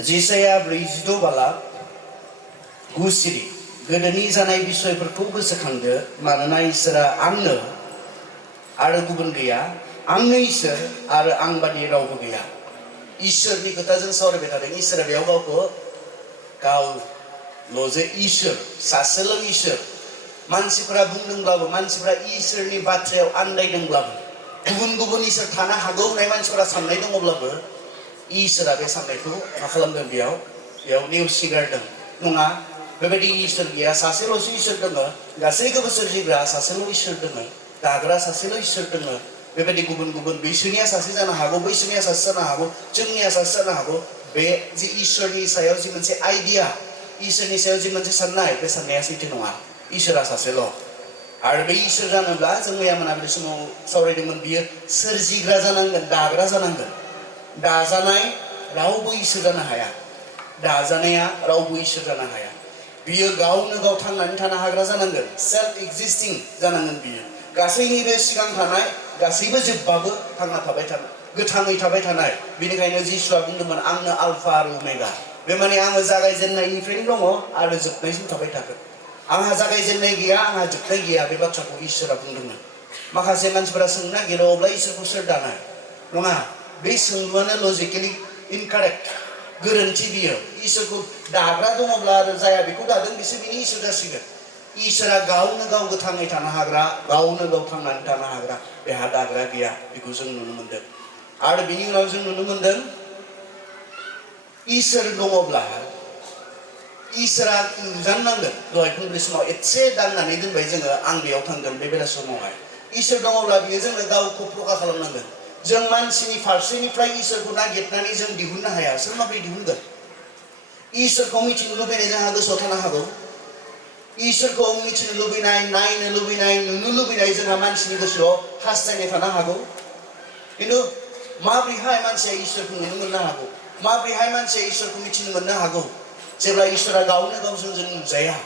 जेसाया 46 बालाब 9 सिरि गोदोनि जानाय बिसयफोरखौ गोसोखांदो मानोना इसोरा आंनो आरो गुबुन गैया आंनो इसोर आरो आं बादि रावबो गैया इसोरनि खोथा जों सावरायबाय थादों इसोरा बेयाव गावखौ गावल'जे इसोर सासेल' इसोर मानसिफोरा बुंदोंब्लाबो मानसिफोरा इसोरनि बाथ्रायाव आन्दायदोंब्लाबो गुबुन गुबुन इसोर थानो हागौ होननाय मानसिफोरा साननाय दङब्लाबो इसोरा बे साननायखौ मा खालामदों बेयाव नेवसिगारदों नङा बेबायदि इसोर गैया सासेल'सो इसोर दङ गासैखौबो सोरजिग्रा सासेल' इसोर दङ दाग्रा सासेल' इसोर दङ बेबायदि गुबुन गुबुन बैसोनिया सासे जानो हागौ बैसोनिया सासे जानो हागौ जोंनिया सासे जानो हागौ बे जि इसोरनि सायाव जि मोनसे आइडिया इसोरनि सायाव जि मोनसे साननाय बे साननाया सैथो नङा इसोरा सासेल' आरो बे इसोर जानोब्ला जों मैया मोनाबिलि समाव सावरायदोंमोन बियो सोरजिग्रा जानांगोन दाग्रा जानांगोन दाजानाय रावबो इसोर जानो हाया दाजानाया रावबो इसोर जानो हाया बियो गावनो गाव थांनानै थानो हाग्रा जानांगोन सेल्फ एक्जिस्टिं जानांगोन बियो गासैनिबो सिगां थानाय गासैबो जोबबाबो थांना थाबाय थानाय गोथाङै थाबाय थानाय बेनिखायनो जिसुआ बुंदोंमोन आंनो आलफा आरो ओमेगा बे माने आङो जागायजेननायनिफ्रायनो दङ आरो जोबनायसिम थाबाय थागोन आंहा जागायजेननाय गैया आंहा जोबनाय गैया बे बाथ्राखौ इसोरा बुंदोंमोन माखासे मानसिफोरा सोंनो नागिरो अब्ला इसोरखौ सोर दानाय नङा बे सोंलुआनो लजिकेलि इनकारेक्ट गोरोन्थि बियो इसोरखौ दाग्रा दङब्ला आरो जाया बेखौ दादों बिसोर बिनि इसोर जासिगोन इसोरा गावनो गाव गोथाङै थानो हाग्रा गावनो गाव थांनानै थानो हाग्रा बेहा दाग्रा गैया बेखौ जों नुनो मोनदों आरो बिनि उनाव जों नुनो मोनदों इसोर दङब्ला इसोरा नुजाननांगोन दहाय फुंबिलि समाव एसे दांनानै दोनबाय जोङो आं बेयाव थांगोन बे बेला समावहाय इसोर दङब्ला बियो जोंनो गावखौ प्रकाश खालामनांगोन जों मानसिनि फारसेनिफ्राय इसोरखौ नागिरनानै जों दिहुननो हाया सोर माबोरै दिहुनगोन इसोरखौ मिथिनो लुबैनाय जोंहा गोसोआव थानो हागौ इसोरखौ मिथिनो लुबैनाय नायनो लुबैनाय नुनो लुबैनाय जोंहा मानसिनि गोसोआव हास्थायनाय थानो हागौ खिन्थु माबोरैहाय मानसिया इसोरखौ नुनो मोननो हागौ माबोरैहाय मानसिया इसोरखौ मिथिनो मोननो हागौ जेब्ला इसोरा गावनो गावजों जों नुजाया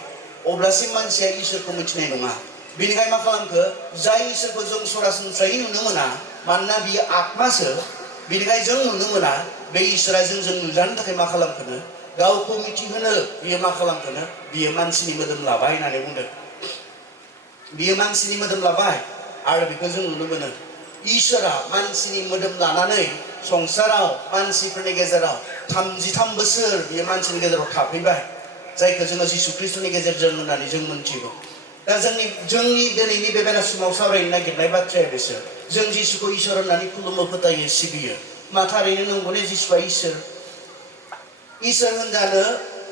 अब्लासिम मानसिया इसोरखौ मिथिनाय नङा बेनिखायनो मा खालामखो जाय इसोरखौ जों सरासनस्रायै नुनो मोना मानोना बियो आत्मासो बेनिखायनो जों नुनो मोना बे इसोरा जों नुजानो थाखाय मा खालामखोनो गावखौ मिथिहोनो बियो मा खालामखोनो बियो मानसिनि मोदोम लाबाय होननानै बुंदों बियो मानसिनि मोदोम लाबाय आरो बेखौ जों नुनो मोनो इसोरा मानसिनि मोदोम लानानै संसाराव मानसिफोरनि गेजेराव 33 बोसोर बियो मानसिनि गेजेराव थाफैबाय जायखौ जोङो जिसु ख्रिस्टनि गेजेरजों होननानै जों मोनथिगौ दा जोंनि दिनैनि बे बेला समाव सावरायनो नागिरनाय बाथ्राया बिसोर जों जिसुखौ इसोर होननानै खुलुमो फोथायो सिबियो मा थारैनो नंगौने जिसुआ इसोर होनजानो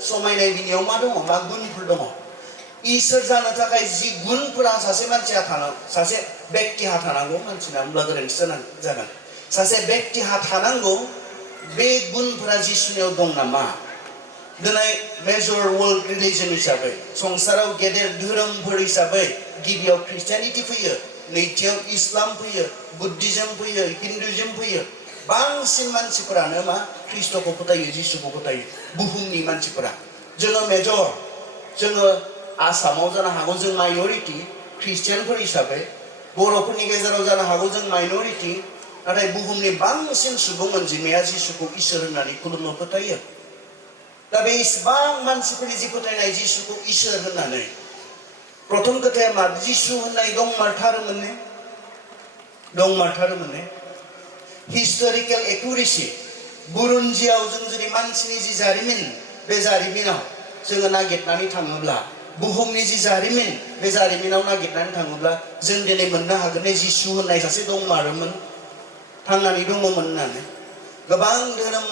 समायनाय बिनियाव मा दङ मा गुनफोर दङ इसोर जानो थाखाय जि गुनफोरा सासे मानसिया सासे व्यक्तिहा थानांगौ मानसिना होनब्ला गोरोन्थि जागोन सासे व्यक्तिहा थानांगौ बे गुनफोरा जिसुनियाव दं नामा दिनै मेजर वर्ल्ड रिलिजन हिसाबै संसाराव गेदेर धोरोमफोर हिसाबै गिबियाव ख्रिस्टियानिटि फैयो नैथियाव इस्लाम फैयो बुद्धिज्म फैयो हिन्दुइज्म फैयो बांसिन मानसिफोरानो मा ख्रिस्टखौ फोथायो जिसुखौ फोथायो बुहुमनि मानसिफोरा जोङो मेजर जोङो आसामाव जानो हागौ जों माइनरिटि ख्रिस्टियानफोर हिसाबै बर'फोरनि गेजेराव जानो हागौ जों माइनरिटि नाथाय बुहुमनि बांसिन सुबुं अनजिमाया जिसुखौ इसोर होननानै खुलुमनो फोथायो दा बे इसेबां मानसिफोरनि जि फोथायनाय जिसुखौ इसोर होननानै प्रथम खोथाया मा जिसु होननाय दंमारथारोमोन ने हिस्टरिकेल एकुरेसि बुरुन्जियाव जों जुदि मानसिनि जि जारिमिन बे जारिमिनाव जोङो नागिरनानै थाङोब्ला बुहुमनि जि जारिमिन बे जारिमिनाव नागिरनानै थाङोब्ला जों दिनै मोननो हागोन जिसु होननाय सासे दंमारोमोन थांनानै दङमोन होननानै गोबां धोरोम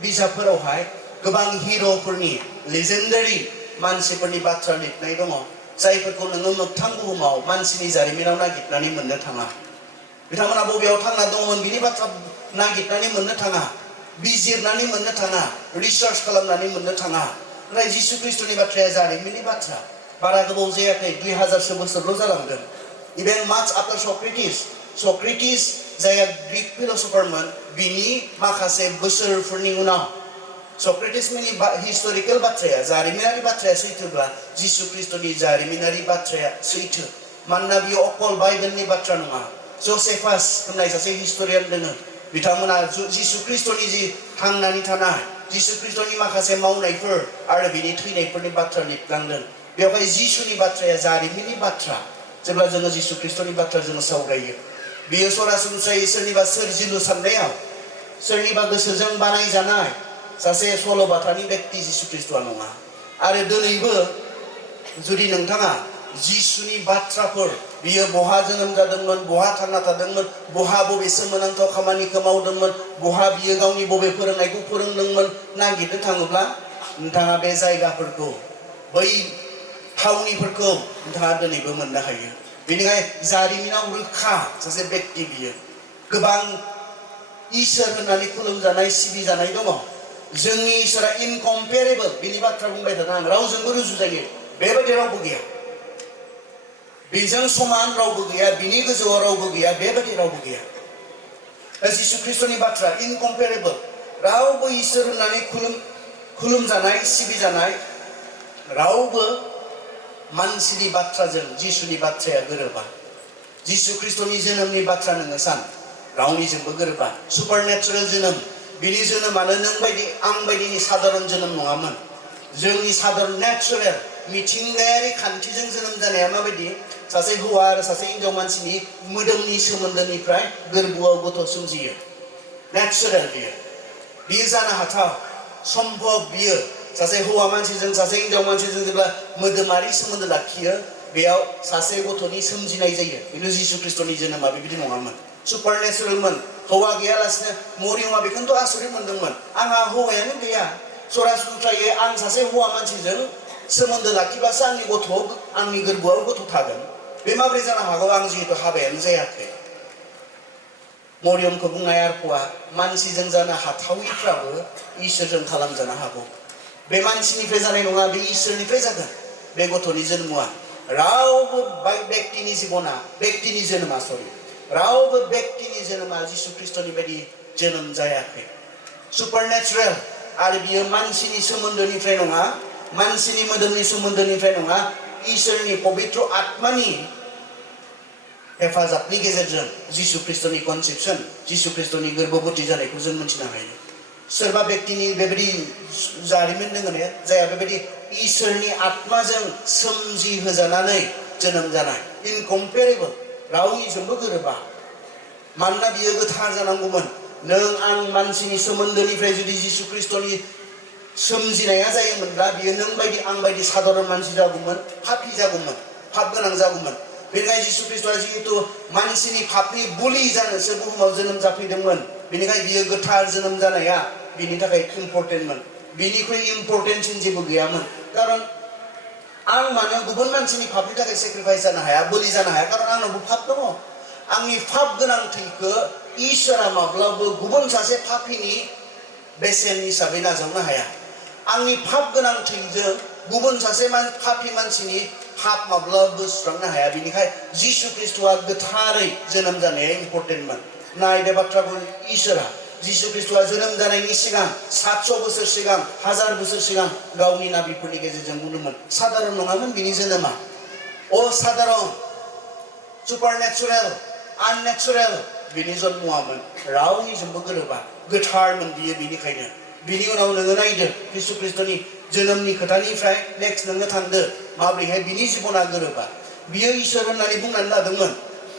बिजाबफोरावहाय गोबां हिर'फोरनि लेजेन्डारि मानसिफोरनि बाथ्रा लिरनाय दङ जायफोरखौ नोङो मोगथां बुहुमाव मानसिनि जारिमिनाव नागिरनानै मोननो थाङा बिथांमोना बबेयाव थांना दंमोन बिनि बाथ्रा नागिरनानै मोननो थाङा बिजिरनानै मोननो थाङा रिसार्च खालामनानै मोननो थाङा नाथाय जिसु ख्रिस्टनि बाथ्राया जारिमिननि बाथ्रा बारा गोबाव जायाखै 2000 बोसोरल' जालांदों इभेन माच आफ्टार सक्रेटिस जायहा ग्रीक फिलसफारमोन बिनि माखासे बोसोरफोरनि उनाव सक्रेटिसनि हिस्टरिकेल बाथ्राया जारिमिनारि बाथ्राया सैथोब्ला जिसु ख्रिस्टनि जारिमिनारि बाथ्राया सैथो मानोना बियो अकल बाइबेलनि बाथ्रा नङा जसेफास होननाय सासे हिस्टरियान दङ बिथांमोना जिसु ख्रिस्टनि जि थांनानै थानाय जिसु ख्रिस्टनि माखासे मावनायफोर आरो बिनि थैनायफोरनि बाथ्रा लिरलांदों बेवहाय जिसुनि बाथ्राया जारिमिननि बाथ्रा जेब्ला जोङो जिसु ख्रिस्टनि बाथ्रा जोङो सावरायो बियो सरासनस्रायै सोरनिबा सोरजिलु साननायाव सोरनिबा गोसोजों बानायजानाय सासे सल'बाथानि व्यक्ति जिसु ख्रिस्टआ नङा आरो दिनैबो जुदि नोंथाङा जिसुनि बाथ्राफोर बियो बहा जोनोम जादोंमोन बहा थांना थादोंमोन बहा बबे सोमोनांथाव खामानिखौ मावदोंमोन बहा बियो गावनि बबे फोरोंनायखौ फोरोंदोंमोन नागिरनो थाङोब्ला नोंथाङा बे जायगाफोरखौ बै थावनिफोरखौ नोंथाङा दिनैबो मोननो हायो बेनिखायनो जारिमिनाव रोखा सासे व्यक्ति बियो गोबां इसोर होननानै खुलुमजानाय सिबिजानाय दङ जोंनि इसोरा इनकम्पेरेबल बिनि बाथ्रा बुंबाय थादों आं रावजोंबो रुजुजायो बेबायदि रावबो गैया बेजों समान रावबो गैया बिनि गोजौआव रावबो गैया बेबायदि रावबो गैया जिसु ख्रिस्टनि बाथ्रा इनकम्पेरेबल रावबो इसोर होननानै खुलुमजानाय सिबिजानाय रावबो मानसिनि बाथ्राजों जिसुनि बाथ्राया गोरोबा जिसु ख्रिस्टनि जोनोमनि बाथ्रा नोङो सान रावनिजोंबो गोरोबा सुपारनेचुरेल जोनोम बिनि जोनोमानो नों बायदि आं बायदिनि साधारन जोनोम नङामोन जोंनि साधारन नेचुरेल मिथिंगायारि खान्थिजों जोनोम जानाया माबायदि सासे हौवा आरो सासे हिनजाव मानसिनि मोदोमनि सोमोन्दोनिफ्राय गोरबोआव गथ' सोमजियो नेचुरेल बियो जानो हाथाव सम्भब बियो सासे हौवा मानसिजों सासे हिनजाव मानसिजों जेब्ला मोदोमारि सोमोन्दो लाखियो बेयाव सासे गथ'नि सोमजिनाय जायो खिन्थु जिसु ख्रिस्टनि जोनोमा बेबायदि नङामोन सुपारनेचुरेलमोन हौवा गैयालासिनो मरियमा बेखौनोथ' आसरित मोनदोंमोन आंहा हौवायानो गैया सरासनस्रायै आं सासे हौवा मानसिजों सोमोन्दो लाखिबासो आंनि गथ'आव आंनि गोरबोआव गथ' थागोन बे माबोरै जानो हागौ आं जिहेतु हाबायानो जायाखै मरियमखौ बुंनाय आरफआ मानसिजों जानो हाथावैफ्राबो इसोरजों खालामजानो हागौ बे मानसिनिफ्राय जानाय नङा बे इसोरनिफ्राय जागोन बे गथ'नि जोनोमा रावबो व्यक्तिनि जिबना व्यक्तिनि जोनोमा रावबो व्यक्तिनि जोनोमा जिसु ख्रिस्टनि बायदि जोनोम जायाखै सुपारनेचुरेल आरो बियो मानसिनि सोमोन्दोनिफ्राय नङा मानसिनि मोदोमनि सोमोन्दोनिफ्राय नङा इसोरनि पबित्र आत्मानि हेफाजाबनि गेजेरजों जिसु ख्रिस्टनि कनसेपसन जिसु ख्रिस्टनि गोर्बोबती जानायखौ जों मिथिनो हायो सोरबा व्यक्तिनि बेबायदि जारिमिन दङ ने जाया बेबायदि इसोरनि आत्माजों सोमजिहोजानानै जोनोम जानाय इनकम्पेरेबल रावनिजोंबो गोरोबा मानोना बियो गोथार जानांगौमोन नों आं मानसिनि सोमोन्दोनिफ्राय जुदि जिसु ख्रिस्टनि सोमजिनाया जायोमोनब्ला बियो नों बायदि आं बायदि साधारन मानसि जागौमोन पापी जागौमोन पाप गोनां जागौमोन बेनिखायनो जिसु ख्रिस्टआ जिहेतु मानसिनि पापनि बुलि जानोसो बुहुमाव जोनोम जाफैदोंमोन बेनिखायनो बियो गोथार जोनोम जानाया बिनि थाखाय इम्पर्टेन्टमोन बिनिख्रुइ इम्पर्टेन्टसिन जेबो गैयामोन खारन आं मानो गुबुन मानसिनि पापनि थाखाय सेक्रिफाइस जानो हाया बोलि जानो हाया खारन आंनावबो पाप दङ आंनि पाप गोनां थैखौ इसोरा माब्लाबो गुबुन सासे पापीनि बेसेन हिसाबै नाजावनो हाया आंनि पाप गोनां थैजों गुबुन सासे पापी मानसिनि पाप माब्लाबो सुस्रांनो हाया बेनिखायनो जिसु ख्रिस्टआ गोथारै जोनोम जानाया इम्पर्टेन्टमोन नाय बे बाथ्राखौ इसोरा जिसु ख्रिस्टआ जोनोम जानायनि सिगां 700 बोसोर सिगां 1000 बोसोर सिगां गावनि नाबिफोरनि गेजेरजों बुंदोंमोन साधारन नङामोन बिनि जोनोमा असाधारन सुपारनेचुरेल आननेचुरेल बिनि जन्मआमोन रावनिजोंबो गोरोबा गोथारमोन बियो बिनिखायनो बिनि उनाव नोङो नायदो जिसु ख्रिस्टनि जोनोमनि खोथानिफ्राय नेक्स्ट नोङो थांदो माब्रैहाय बिनि जिबना गोरोबा बियो इसोर होननानै बुंनानै लादोंमोन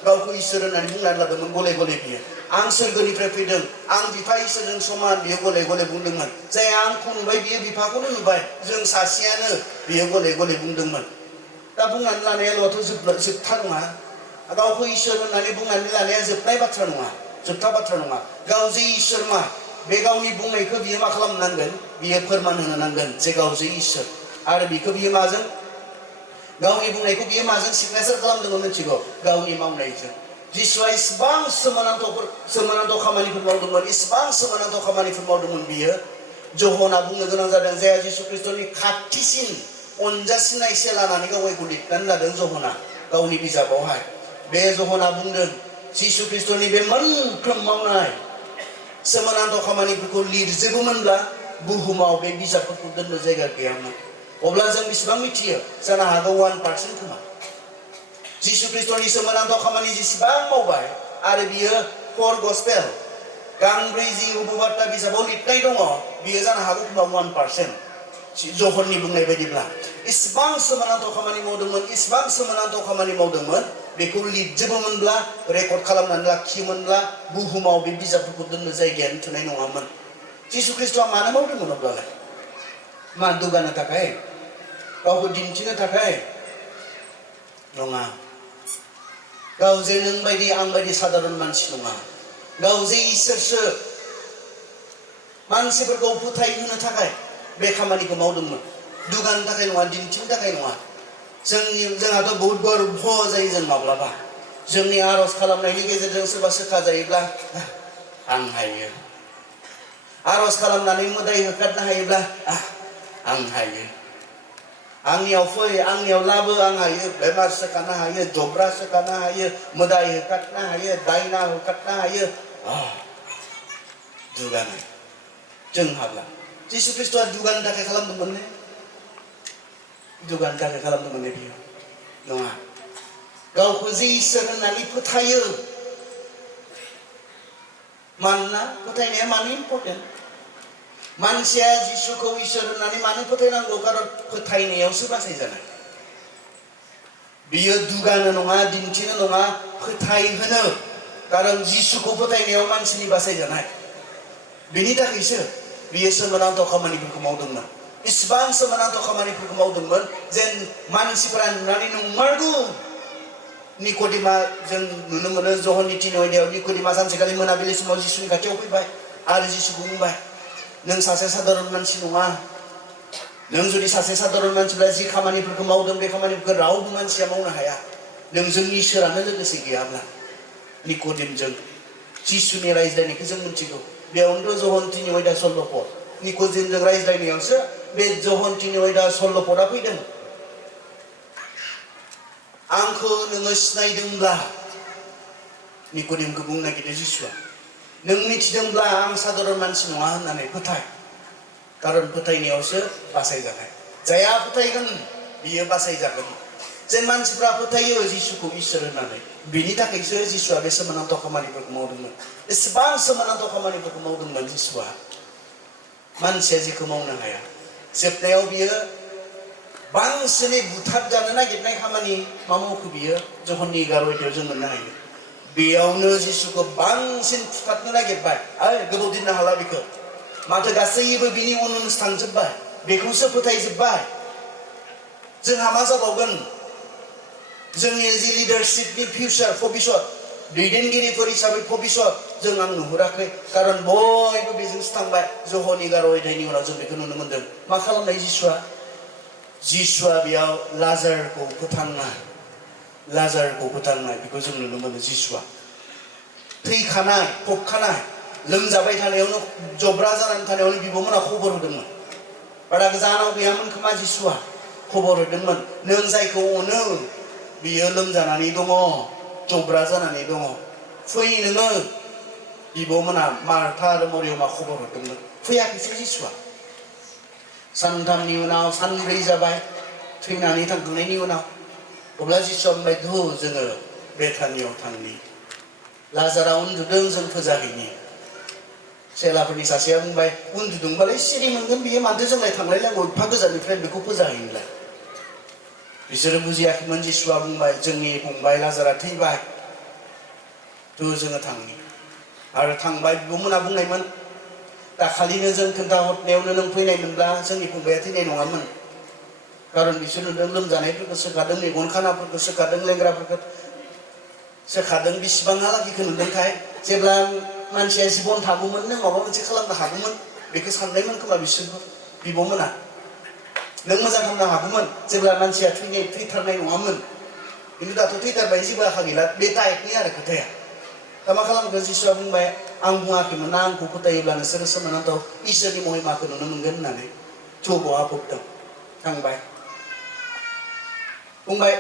गावखौ इसोर होननानै बुंनानै लादोंमोन गले गले बियो आं सोरगोनिफ्राय फैदों आं बिफा इसोरजों समान बियो गले गले बुंदोंमोन जाय आंखौ नुबाय बियो बिफाखौनो नुबाय जों सासेयानो बियो गले गले बुंदोंमोन दा बुंनानै लानायाल'थ' जोबथा नङा गावखौ इसोर होननानै बुंनानै लानाया जोबनाय बाथ्रा नङा जोबथा बाथ्रा नङा गाव जे इसोर मा बे गावनि बुंनायखौ बियो मा खालामनांगोन बियो फोरमान होनो नांगोन जे गाव जे इसोर आरो बिखौ बियो माजों गावनि बुंनायखौ बियो माजों सिगनेचार खालामदोंमोन मिथिगौ गावनि मावनायजों जिसुआ इसिबां सोमोनांथाव खामानिफोर मावदोंमोन इसिबां सोमोनांथाव खामानिफोर मावदोंमोन बियो जहना बुंनो गोनां जादों जाया जिसु ख्रिस्टनि खाथिसिन अनजासिननाय लानानै गावखौ लिरनानै लादों जहना गावनि बिजाबावहाय बे जहना बुंदों जिसु ख्रिस्टनि बे मोनफ्रोम मावनाय सोमोनांथाव खामानिफोरखौ लिरजोबोमोनब्ला बुहुमाव बे बिजाबफोरखौ दोननो जायगा गैयामोन अब्ला जों बेसेबां मिथियो जानो हागौ 1% खोमा जिसु ख्रिस्टनि सोमोनांथाव खामानि जेसेबां मावबाय आरो बियो 4 गस्पेल गांब्रै जि अबबार्ता बिजाबाव लिरनाय दङ बियो जानो हागौ होनबा 1% जहननि बुंनाय बायदिब्ला इसिबां सोमोनांथाव खामानि मावदोंमोन इसिबां सोमोनांथाव खामानि मावदोंमोन बेखौ लिरजोबोमोनब्ला रेकर्ड खालामनानै लाखियोमोनब्ला बुहुमाव बे बिजाबफोरखौ दोननो जायगायानो थोनाय नङामोन जिसु ख्रिस्ट'आ मानो मावदोंमोन अब्लालाय मा दुगानो थाखाय गावखौ दिन्थिनो थाखाय नङा गाव जे नों बायदि आं बायदि साधारन मानसि नङा गाव जे इसोरसो मानसिफोरखौ फोथायहोनो थाखाय बे खामानिखौ मावदोंमोन दुगानो थाखाय नङा दिन्थिनो थाखाय नङा जोंहाथ' बहुत गर्भ जायो जों माब्लाबा जोंनि आर'ज खालामनायनि गेजेरजों सोरबा सोखा जायोब्ला आं हायो आर'ज खालामनानै मोदाय होखारनो हायोब्ला आं हायो आंनियाव फै आंनियाव लाबो आं हायो बेमार सोखानो हायो जब्रा सोखानो हायो मोदाय होखारनो हायो दायना होखारनो हायो दुगानाय जों हाब्ला जिसु ख्रिस्ट'आ दुगानो थाखाय खालामदोंमोन ने दुगानो थाखाय खालामदोंमोन ने बियो नङा गावखौ जे इसोर होननानै फोथायो मानोना फोथायनाया मानो इम्पर्टेन्ट मानसिया जिसुखौ इसोर होननानै मानो फोथायनांगौ खारन फोथायनायावसो बासायजानाय बियो दुगानो नङा दिन्थिनो नङा फोथायहोनो खारन जिसुखौ फोथायनायाव मानसिनि बासायजानाय बेनि थाखायसो बियो सोमोनांथाव खामानिफोरखौ मावदोंमोन इसिबां सोमोनांथाव खामानिफोरखौ मावदोंमोन जेन मानसिफोरा नुनानै नंमारगौ निक'डिमा जों नुनो मोनो जहननि 3 अध्यायाव निक'डिमा सानसेखालि मोनाबिलि समाव जिसुनि खाथियाव फैबाय आरो जिसुखौ बुंबाय नों सासे साधारन मानसि नङा नों जुदि सासे साधारन मानसिब्ला जि खामानिफोरखौ मावदों बे खामानिफोरखौ रावबो मानसिया मावनो हाया नोंजों इसोरानो लोगोसे गैयाब्ला निक'डिमजों जिसुनि रायज्लायनायखौ जों मिथिगौ बेयावनोथ' जहन 3 अध्याय 16 पद निक'डिमजों रायज्लायनायावसो बे जहन 3 अध्याय 16 पदआ फैदों आंखौ नोङो सिनायदोंब्ला निक'डिमखौ बुंनो नागिरदों जिसुआ नों मिथिदोंब्ला आं साधारन मानसि नङा होननानै फोथाय खारन फोथायनायावसो बासायजानाय जायहा फोथायगोन बियो बासायजागोन जे मानसिफ्रा फोथायो जिसुखौ इसोर होननानै बिनि थाखायसो जिसुआ बे सोमोनांथाव खामानिफोरखौ मावदोंमोन एसेबां सोमोनांथाव खामानिफोरखौ मावदोंमोन जिसुआ मानसिया जेखौ मावनो हाया जोबनायाव बियो बांसिनै बुथारजानो नागिरनाय खामानि मा मावखो बियो जहननि 11 अध्यायाव जों मोननो हायो बेयावनो जिसुखौ बांसिन फुथारनो नागिरबाय गोबाव दोननो हाला बेखौ माथो गासैबो बिनि उन उन थांजोब्बाय बेखौसो फोथायजोब्बाय जोंहा मा जाबावगोन जोंनि जि लिडारशिपनि फिउचार भबिष्यत दैदेनगिरिफोर हिसाबै भबिष्यत जों आं नुहुराखै खारन बयबो बेजोंसो थांबाय जहन 11 अध्यायनि उनाव जों बेखौ नुनो मोनदों मा खालामनाय जिसुआ बेयाव लाजारखौ फोथांनाय बेखौ जों नुनो मोनो जिसुआ थैखानाय फबखानाय लोमजाबाय थानायावनो जब्रा जानानै थानायावनो बिब'मोना खबर होदोंमोन बारा गोजानाव गैयामोन खोमा जिसुआ खबर होदोंमोन नों जायखौ अनो बियो लोमजानानै दङ जब्रा जानानै दङ फै नोङो बिब'मोना मार्था आरो मरियमा खबर हरदोंमोन फैयाखैसै जिसुआ सानथामनि उनाव सानब्रै जाबाय थैनानै थांखांनायनि उनाव अब्ला जिसुआ बुंबाय जोङो बेथानियाव थांनि लाजारा उन्दुदों जों फोजाहैनि सेलाफोरनि सासेया बुंबाय उन्दुदोंबालाय सिरि मोनगोन बियो माथो जोंलाय थांलायनांगौ एफा गोजाननिफ्राय बेखौ फोजाहैनोलाय बिसोरो बुजियाखैमोन जिसुआ बुंबाय जोंनि फंबाय लाजारा थैबाय जोङो थांनि आरो थांबाय बिब'मोना बुंनायमोन दाखालिनो जों खोन्थाहरनायावनो नों फैनायमोनब्ला जोंनि फंबाया थैनाय नङामोन खारन बिसोर नुदों लोमजानायफोरखौ सोखादों मेगन खानाफोरखौ सोखादों लेंग्राफोरखौ सोखादों बिसिबांहालागैखौ नुदोंखाय जेब्ला मानसिया जिबन थागौमोन नों माबा मोनसे खालामनो हागौमोन बेखौ साननायमोन खोमा बिसोरबो बिब'मोना नों मोजां खालामनो हागौमोन जेब्ला मानसिया थैथारनाय नङामोन खिन्थु दाथ' थैथारबाय जेबो आखा गैला बे टाइपनि आरो खोथाया दा मा खालामखो जिसुआ बुंबाय आं बुङाखैमोन ना आंखौ फोथायोब्ला नोंसोरो सोमोनांथाव इसोरनि महिमाखौ नुनो मोनगोन होननानै थुब'आ फबदों थांबाय बुंबाय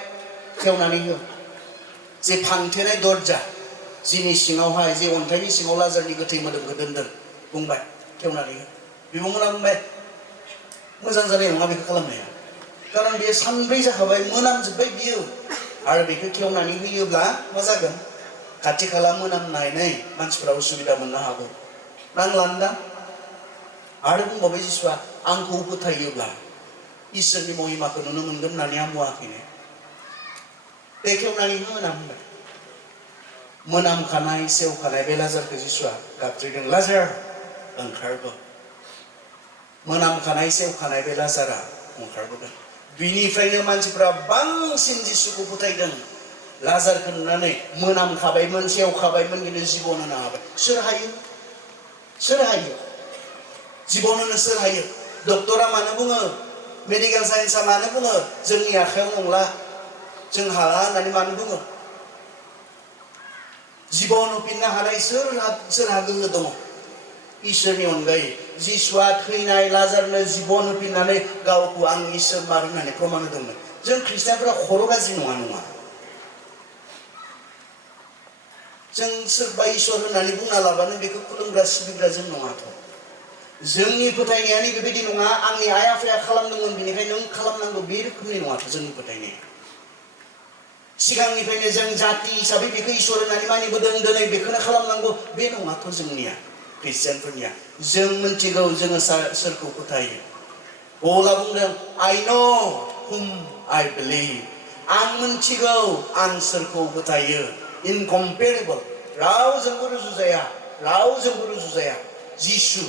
खेवनानै हो जे फांथेनाय दरजा जिनि सिङावहाय जे अन्थाइनि सिङाव लाजारनि गोथै मोदोमखौ दोनदों बुंबाय खेवनानै हो बिब'मोना बुंबाय मोजां जानाय नङा बेखौ खालामनाया खारन बेयो सानब्रै जाखाबाय मोनामजोब्बाय बियो आरो बेखौ खेवनानै होयोब्ला मा जागोन खाथि खाला मोनामनानै मानसिफ्रा उसुबिदा मोननो हागौ Nang landang. Ada buंबावबाय जिसुआ आंखौ फोथायोब्ला इसोरनि महिमाखौ नुनो मोनगोन होननानै आं बुङाखैनो बेखेवनानै होना बुंबाय मोनामखानाय सेवखानाय बे लाजारखौ जिसुआ गाबज्रिदों लाजार ओंखारबो मोनामखानाय सेवखानाय बे लाजारा ओंखारबोगोन बिनिफ्रायनो मानसिफ्रा बांसिन जिसुखौ फोथायदों लाजारखौ नुनानै मोनामखाबायमोन सेवखाबायमोन खिन्थु जिबन होनो हाबाय सोर हायो जिबन होनो सोर हायो डक्टरा मानो बुङो मेडिकेल साइन्सआ मानो बुङो जोंनि आखायाव नंला जों हाला होननानै मानो बुङो जिबन होफिननो हानाय सोरहा गोहो दङ इसोरनि अनगायै जिसुआ थैनाय लाजारनो जिबन होफिननानै गावखौ आं इसोर मार होननानै प्रमान होदोंमोन जों ख्रिस्टियानफोरा खर' गाज्रि नङा जों सोरबा इसोर होननानै बुंना लाबानो बेखौ खुलुमग्रा सिबिग्रा जों नङाथ' जोंनि फोथायनायानो बेबायदि नङा आंनि आइ आफाया खालामदोंमोन बेनिखायनो नों खालामनांगौ बे रोखोमनि नङाथ' जोंनि फोथायनाया सिगांनिफ्रायनो जों जाति हिसाबै बेखौ इसोर होननानै मानिबोदों दिनै बेखौनो खालामनांगौ बे नङाथ' जोंनिया ख्रिस्टियानफोरनिया जों मिथिगौ जोङो सोरखौ फोथायो पौला बुंदों I know whom I believe आं मिथिगौ आं सोरखौ फोथायो इनकम्पेरेबल रावजोंबो रुजुजाया जिसु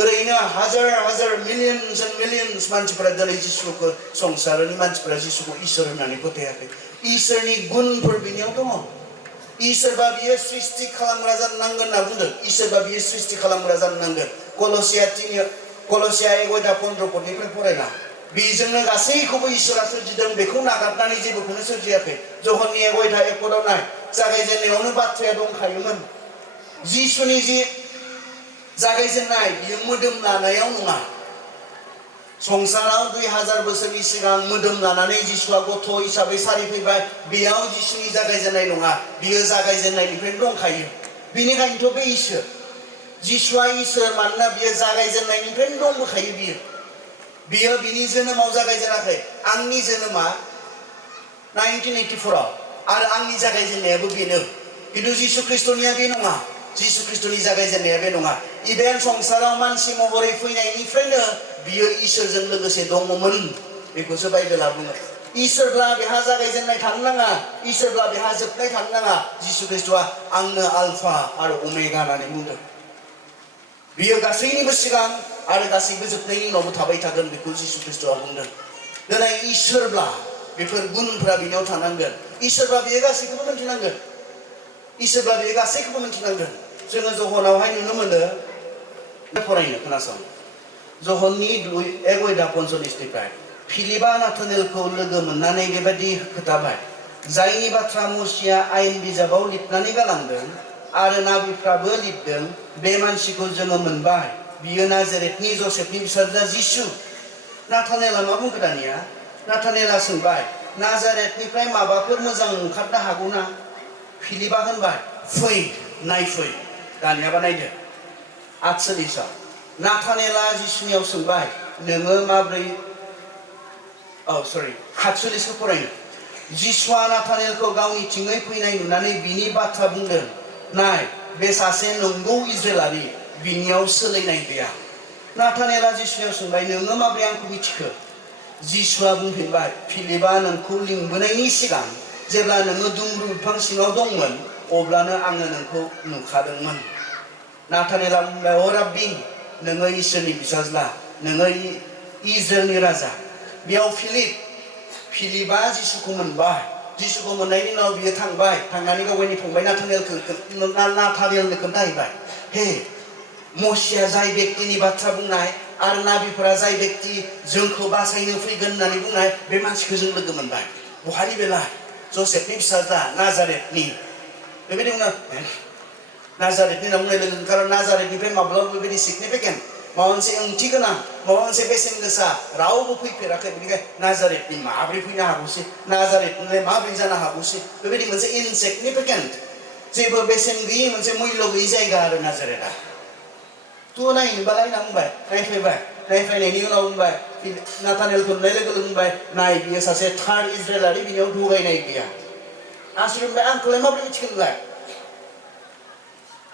ओरैनो हाजार मिलियन्स मानसिफोरा दिनै जिसुखौ संसारनि मानसिफोरा जिसुखौ इसोर होननानै फोथायाखै इसोरनि गुनफोर बिनियाव दङ इसोरबा बियो सृष्टि खालामग्रा जानो नांगोन होनना बुंदों इसोरबा बियो सृष्टि खालामग्रा जानो नांगोन कलसिया 1:15 पदनिफ्राय फरायना बेजोंनो गासैखौबो इसोरा सोरजिदों बेखौ नागारनानै जेबोखौनो सोरजियाखै जहननि 1:1 पदाव नाय जागायजेननायावनो बाथ्राया दंखायोमोन जिसुनि जि जागायजेननाय बियो मोदोम लानायाव नङा संसाराव 2000 बोसोरनि सिगां मोदोम लानानै जिसुआ गथ' हिसाबै सारिफैबाय बेयाव जिसुनि जागायजेननाय नङा बियो जागायजेननायनिफ्रायनो दंखायो बेनिखायनोथ' बे इसोर जिसुआ इसोर मानोना बियो जागायजेननायनिफ्रायनो दंबोखायो बियो बिनि जोनोमाव जागायजेनाखै आंनि जोनोमा 1984 आव आरो आंनि जागायजेननायाबो बेनो खिन्थु जिसु ख्रिस्टनिया बे नङा जिसु ख्रिस्टनि जागायजेननाया बे नङा इभेन संसाराव मानसि महरै फैनायनिफ्रायनो बियो इसोरजों लोगोसे दङमोन बेखौसो बाइबेला बुङो इसोरब्ला बेहा जागायजेननाय थानो नाङा इसोरब्ला बेहा जोबनाय थानो नाङा जिसु ख्रिस्टआ आंनो आलफा आरो अमेगा होननानै बुंदों बियो गासैनिबो सिगां आरो गासैबो जोबनायनि उनावबो थाबाय थागोन बेखौ जिसु ख्रिस्टआ बुंदों दिनै इसोरब्ला बेफोर गुनफोरा बिनियाव थानांगोन इसोरब्ला बियो गासैखौबो मिथिनांगोन जोङो जहनावहाय नुनो मोनो फरायनो खोनासं जहननि 1:45 फिलिपआ नाथानेलखौ लोगो मोननानै बेबायदि खोथाबाय जायनि बाथ्रा मसिया आयेन बिजाबाव लिरनानै गालांदों आरो नाबिफ्राबो लिरदों बे मानसिखौ जोङो मोनबाय बियो नाजारेथनि जसेफनि फिसाज्ला जिसु नाथानेला मा बुंखो दानिया नाथानेला सोंबाय नाजारेथनिफ्राय माबाफोर मोजां ओंखारनो हागौ ना फिलिपआ होनबाय फै नायफै दानियाबा नायदो 48 नाथानेला जिसुनियाव सोंबाय नोङो माब्रै 48 फरायनो जिसुआ नाथानेलखौ गावनिथिङै फैनाय नुनानै बिनि बाथ्रा बुंदों नाय बे सासे नंगौ इजराइलारि बिनियाव सोलायनाय गैया नाथानेला जिसुनियाव सोंबाय नोङो माब्रै आंखौ मिथिखो जिसुआ बुंफिनबाय फिलिपआ नोंखौ लिंबोनायनि सिगां जेब्ला नोङो दुम्रु बिफां सिङाव दंमोन अब्लानो आङो नोंखौ नुखादोंमोन नाथानेला बुंबाय अ राब्बि नोङो इसोरनि फिसाज्ला नोङो इजराइलनि राजा बेयाव फिलिपआ जिसुखौ मोनबाय जिसुखौ मोननायनि उनाव बियो थांबाय थांनानै गावनि फंबाय नाथानेलनो खोन्थाहैबाय हे मसिया जाय व्यक्तिनि बाथ्रा बुंनाय आरो नाबिफोरा जाय व्यक्ति जोंखौ बासायनो फैगोन होननानै बुंनाय बे मानसिखौ जों लोगो मोनबाय बहानि बेला जसेफनि फिसाज्ला नाजारेथनि बेबायदि बुङो नाजारेथनि होनना बुंनाय लोगो खारन नाजारेथनिफ्राय माब्लाबा बेबायदि सिगनिफिकेन्ट माबा मोनसे ओंथि गोनां माबा मोनसे बेसेन गोसा रावबो फैफेराखै बेनिखायनो नाजारेथनि माब्रै फैनो हागौसै नाजारेथनिलाय माब्रै जानो हागौसै बेबायदि मोनसे इनसिगनिफिकेन्ट जेबो बेसेन गैयै मोनसे मुल्य गैयै जायगा आरो नाजारेथआ थ' नायनोबालाय होनना बुंबाय नायफैनायनि उनाव बुंबाय नाथानेलखौ नुनाय लोगो बुंबाय नाय बियो सासे थार इजराइलारि बिनियाव थगायनाय गैया आसुर बुंबाय आंखौलाय माब्रै मिथिगोन नोंलाय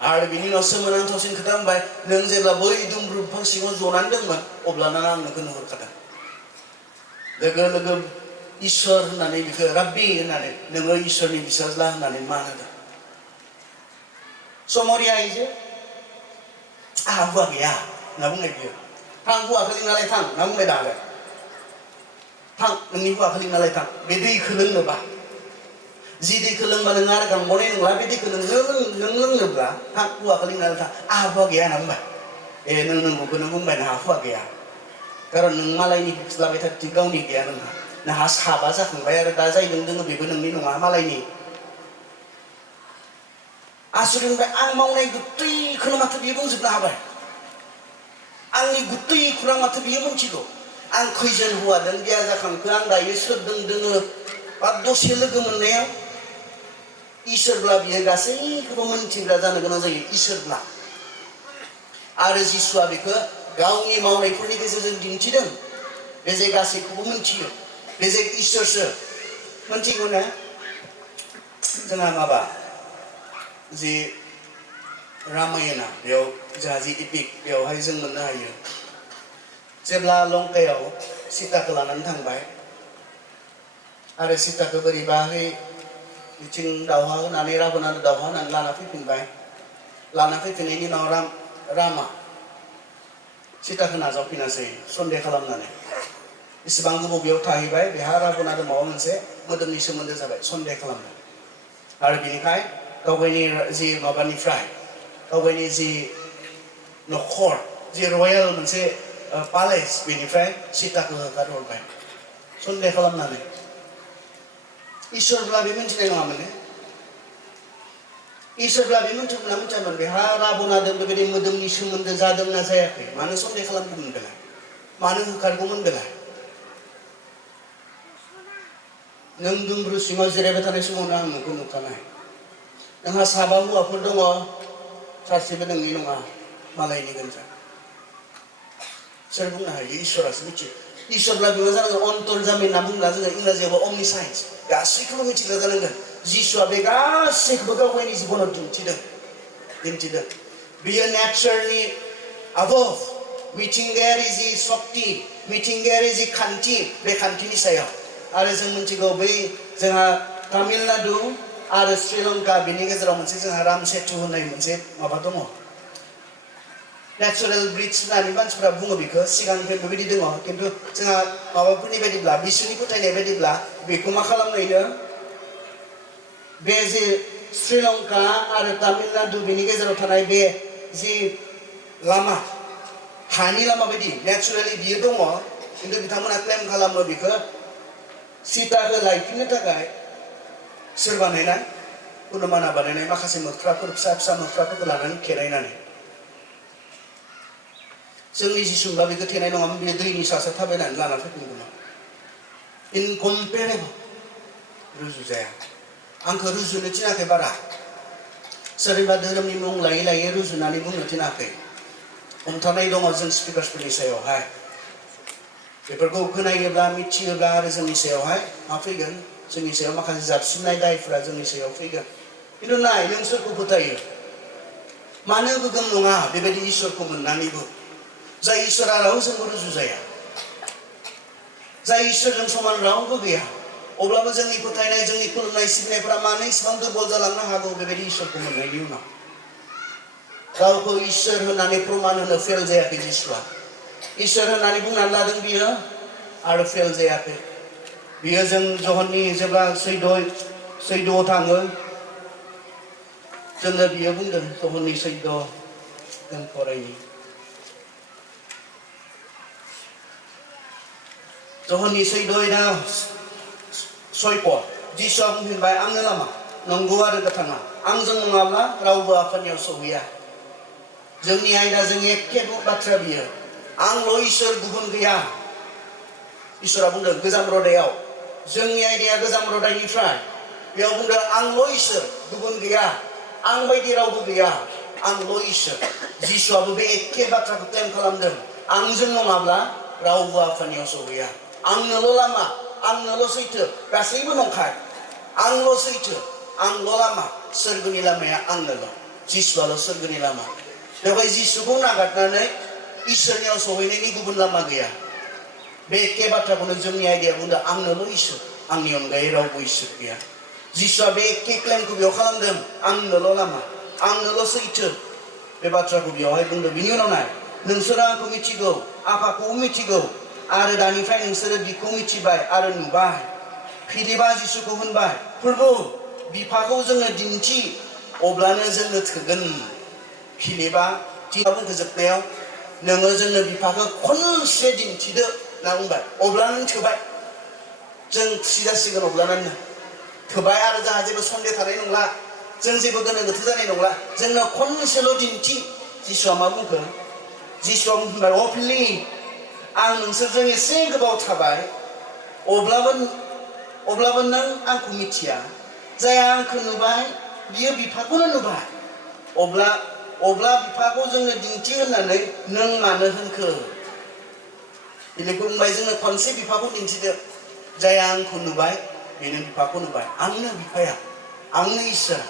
आरो बिनि उनाव सोमोनांथावसिन खोथा बुंबाय नों जेब्ला बै दुमब्रु बिफां सिङाव जनानै दंमोन अब्लाना आं नोंखौ नुहुरखादों लोगो लोगो इसोर होननानै बिखौ राब्बि होननानै नोङो इसोरनि फिसाज्ला होननानै मान होदों समरिया आइजो आंहा हौवा गैया होनना बुंनाय बियो थां हौवाखौ लिंनालाय थां होनना बुंबाय दालाय थां नोंनि हौवाखौ लिंनालाय थां बे दैखौ लोंनोबा जि दैखौ लोंबा नों आरो गांबावनाय नंला बे दैखौ नों लोंनोब्ला थां हौवाखौ लिंनालाय थां आंहा हौवा गैया होनना बुंबाय नों नंगौखौनो बुंबाय नोंहा हौवा गैया खारन नों मालायनि लाबाय थादों गावनि गैया नोंहा साबा जाखांबाय आरो दा जाय नों दोङो बेबो नोंनि नङा मालायनि आसुरि होनबाय आं मावनाय गुतैखौनो माथो बियो बुंजोबनो हाबाय आंनि गुतै खुरां माथो बियो मोनथिगौ आं खैजोन हौवादों बिया जाखांखो आं दायो सोरदों दोङो बा दसे लोगो मोननायाव इसोरब्ला बियो गासैखौबो मोनथिग्रा जानो गोनां जायो इसोरब्ला आरो जिसुआ बेखौ गावनि मावनायफोरनि गेजेरजों दिन्थिदों बे जे गासैखौबो मोनथियो बे जे इसोरसो मोनथिगौ ना जोंहा माबा जि रामायणा बेयाव जोंहा जि इपिक बेयावहाय जों मोननो हायो जेब्ला लंकायाव सीताखौ लानानै थांबाय आरो सीताखौ बोरैबाहै बिथिं दावहा होनानै राबनानो दावहा होनानै लाना फैफिनबाय लाना फैफिननायनि उनाव रामा सीताखौ नाजावफिनासै सन्देह खालामनानै इसेबां गोबाव बेयाव थाहैबाय बेहा राबनाजों माबा मोनसे मोदोमनि सोमोन्दो जाबाय सन्देह खालामनाय आरो बिनिखाय गावगायनि जि माबानिफ्राय गावगायनि जि नखर जि रयेल मोनसे पालेस बेनिफ्राय सीताखौ होखारहरबाय सन्देह खालामनानै इसोरब्ला बे मिन्थिनाय नङामोन इसोरब्ला बे मिन्थिगौना मिन्थियामोन बेहा राबनाजों बेबायदि मोदोमनि सोमोन्दो जादोंना जायाखै मानो सन्देह खालामदोंमोन बेलाय मानो होखारगौमोन बेलाय नों दुमब्रु सिङाव जिरायबाय थानाय समावनो आं नोंखौ नुखानाय नोंहा साबा हौवाफोर दङ सासेबो नोंनि नङा मालायनि गोनजा सोर बुंनो हायो इसोरासो मिथियो इसोरब्ला बेबो जानांगोन अन्तर्जामि होनना बुंब्ला जोङो इंराजियाव अमनिसाइन्स गासैखौबो मिथिग्रा जानांगोन जिसुआ बे गासैखौबो गावगायनि जिबनाव दिन्थिदों बियो नेचारनि आबोव मिथिंगायारि जि सक्ति मिथिंगायारि जि खान्थि बे खान्थिनि सायाव आरो जों मिथिगौ बै जोंहा तामिलनाडु आरो श्रीलंका बिनि गेजेराव मोनसे जोंहा राम सेतु होननाय मोनसे माबा दङ नेचारेल ब्रिज होननानै मानसिफ्रा बुङो बेखौ सिगांनिफ्राय बेबायदि दङ खिन्थु जोंहा माबाफोरनि बायदिब्ला बिसोरनि फोथायनाय बायदिब्ला बेखौ मा खालामनायनो बे जे श्रीलंका आरो तामिलनाडु बिनि गेजेराव थानाय बे जि लामा हानि लामा बायदि नेचारेलि बियो दङ खिन्थु बिथांमोना क्लेम खालामो बेखौ सीताखौ लायफिननो थाखाय सोर बानायनाय हनुमाना बानायनाय माखासे मोख्राफोर फिसा फिसा मोख्राफोरखौ लानानै खेरायनानै जोंनि जिसुब्ला बेखौ थेनाय नङामोन बे दैनि सा सा थाबायनानै लाना फैफिनगौमोन इनकम्पेरेबल रुजुजाया आंखौ रुजुनो थिनाखै बारा सोरनिबा धोरोमनि मुं लायै लायै रुजुनानै बुंनो थिनाखै हमथानाय दङ जों स्पिकार्सफोरनि सायावहाय बेफोरखौ खोनायोब्ला मिथियोब्ला आरो जोंनि सायावहाय मा फैगोन जोंनि सायाव माखासे जाबसिननाय दायफोरा जोंनि सायाव फैगोन खिन्थु नाय नों सोरखौ फोथायो मानो गोगोम नङा बेबायदि इसोरखौ मोननानैबो जाय इसोरा रावजोंबो रुजुजाया जाय इसोरजों समान रावबो गैया अब्लाबो जोंनि फोथायनाय जोंनि खुलुमनाय सिबिनायफोरा मानो इसेबां दुर्बल जालांनो हागौ बेबायदि इसोरखौ मोननायनि उनाव गावखौ इसोर होननानै प्रमान होनो फेल जायाखै जिसुआ इसोर होननानै बुंनानै लादों बियो आरो फेल जायाखै बियो जों जहननि जेब्ला सैद'आव थाङो जोंनो बियो बुंदों जहननि 14 जों फरायनि जहननि 14 6 जिसुआ बुंफिनबाय आंनो लामा नंगौ आरो गोथाङा आंजों नङाब्ला रावबो आफानियाव सौहैया जोंनि आयदाजों एखे बाथ्रा बियो आंल' इसोर गुबुन गैया इसोरा बुंदों गोजाम रदायाव जोंनि आयदाया गोजाम रदायनिफ्राय बेयाव बुंदों आंल' इसोर गुबुन गैया आं बायदि रावबो गैया आंल' इसोर जिसुआबो बे एखे बाथ्राखौ क्लेम खालामदों आंजों नङाब्ला रावबो आफानियाव सौहैया आंनोल' लामा आंनोल' सैथो गासैबो नंखाय आंल' सैथो आंल' लामा सोरगोनि लामाया आंनोल' जिसुआल' सोरगोनि लामा बेवहाय जिसुखौ नागारनानै इसोरनियाव सहैनायनि गुबुन लामा गैया बे एखे बाथ्राखौनो जोंनि आयदाया बुंदों आंनोल' इसोर आंनि अनगायै रावबो इसोर गैया जिसुआ बे एखे क्लेमखौ बेयाव खालामदों आंनोल' लामा आंनोल' सैथो बे बाथ्राखौ बेयावहाय बुंदों बिनि उनाव नाय नोंसोरो आंखौ मिथिगौ आफाखौबो मिथिगौ आरो दानिफ्राय नोंसोरो बिखौ मिथिबाय आरो नुबाय फिलिपआ जिसुखौ होनबाय प्रभु बिफाखौ जोंनो दिन्थि अब्लानो जोंनो थोगोन फिलिपआ बुंखो जोबनायाव नोङो जोंनो बिफाखौ खनसे दिन्थिदो होनना बुंबाय अब्लानो थोबाय जों खुसि जासिगोन अब्लानो थोबाय आरो जोंहा जेबो सन्देह थानाय नंला जों जेबो गोनो गोथो जानाय नंला जोंनो खनसेल' दिन्थि जिसुआ मा बुंखो जिसुआ बुंबाय अ फिलिप आं नोंसोरजों एसे गोबाव थाबाय अब्लाबो नों आंखौ मिथिया जायहा आंखौ नुबाय बियो बिफाखौनो नुबाय अब्ला बिफाखौ जोंनो दिन्थि होननानै नों मानो होनखो फिलिपखौ बुंबाय जोंनो खनसे बिफाखौ दिन्थिदो जायहा आंखौ नुबाय बेनो बिफाखौ नुबाय आंनो बिफाया आंनो इसोर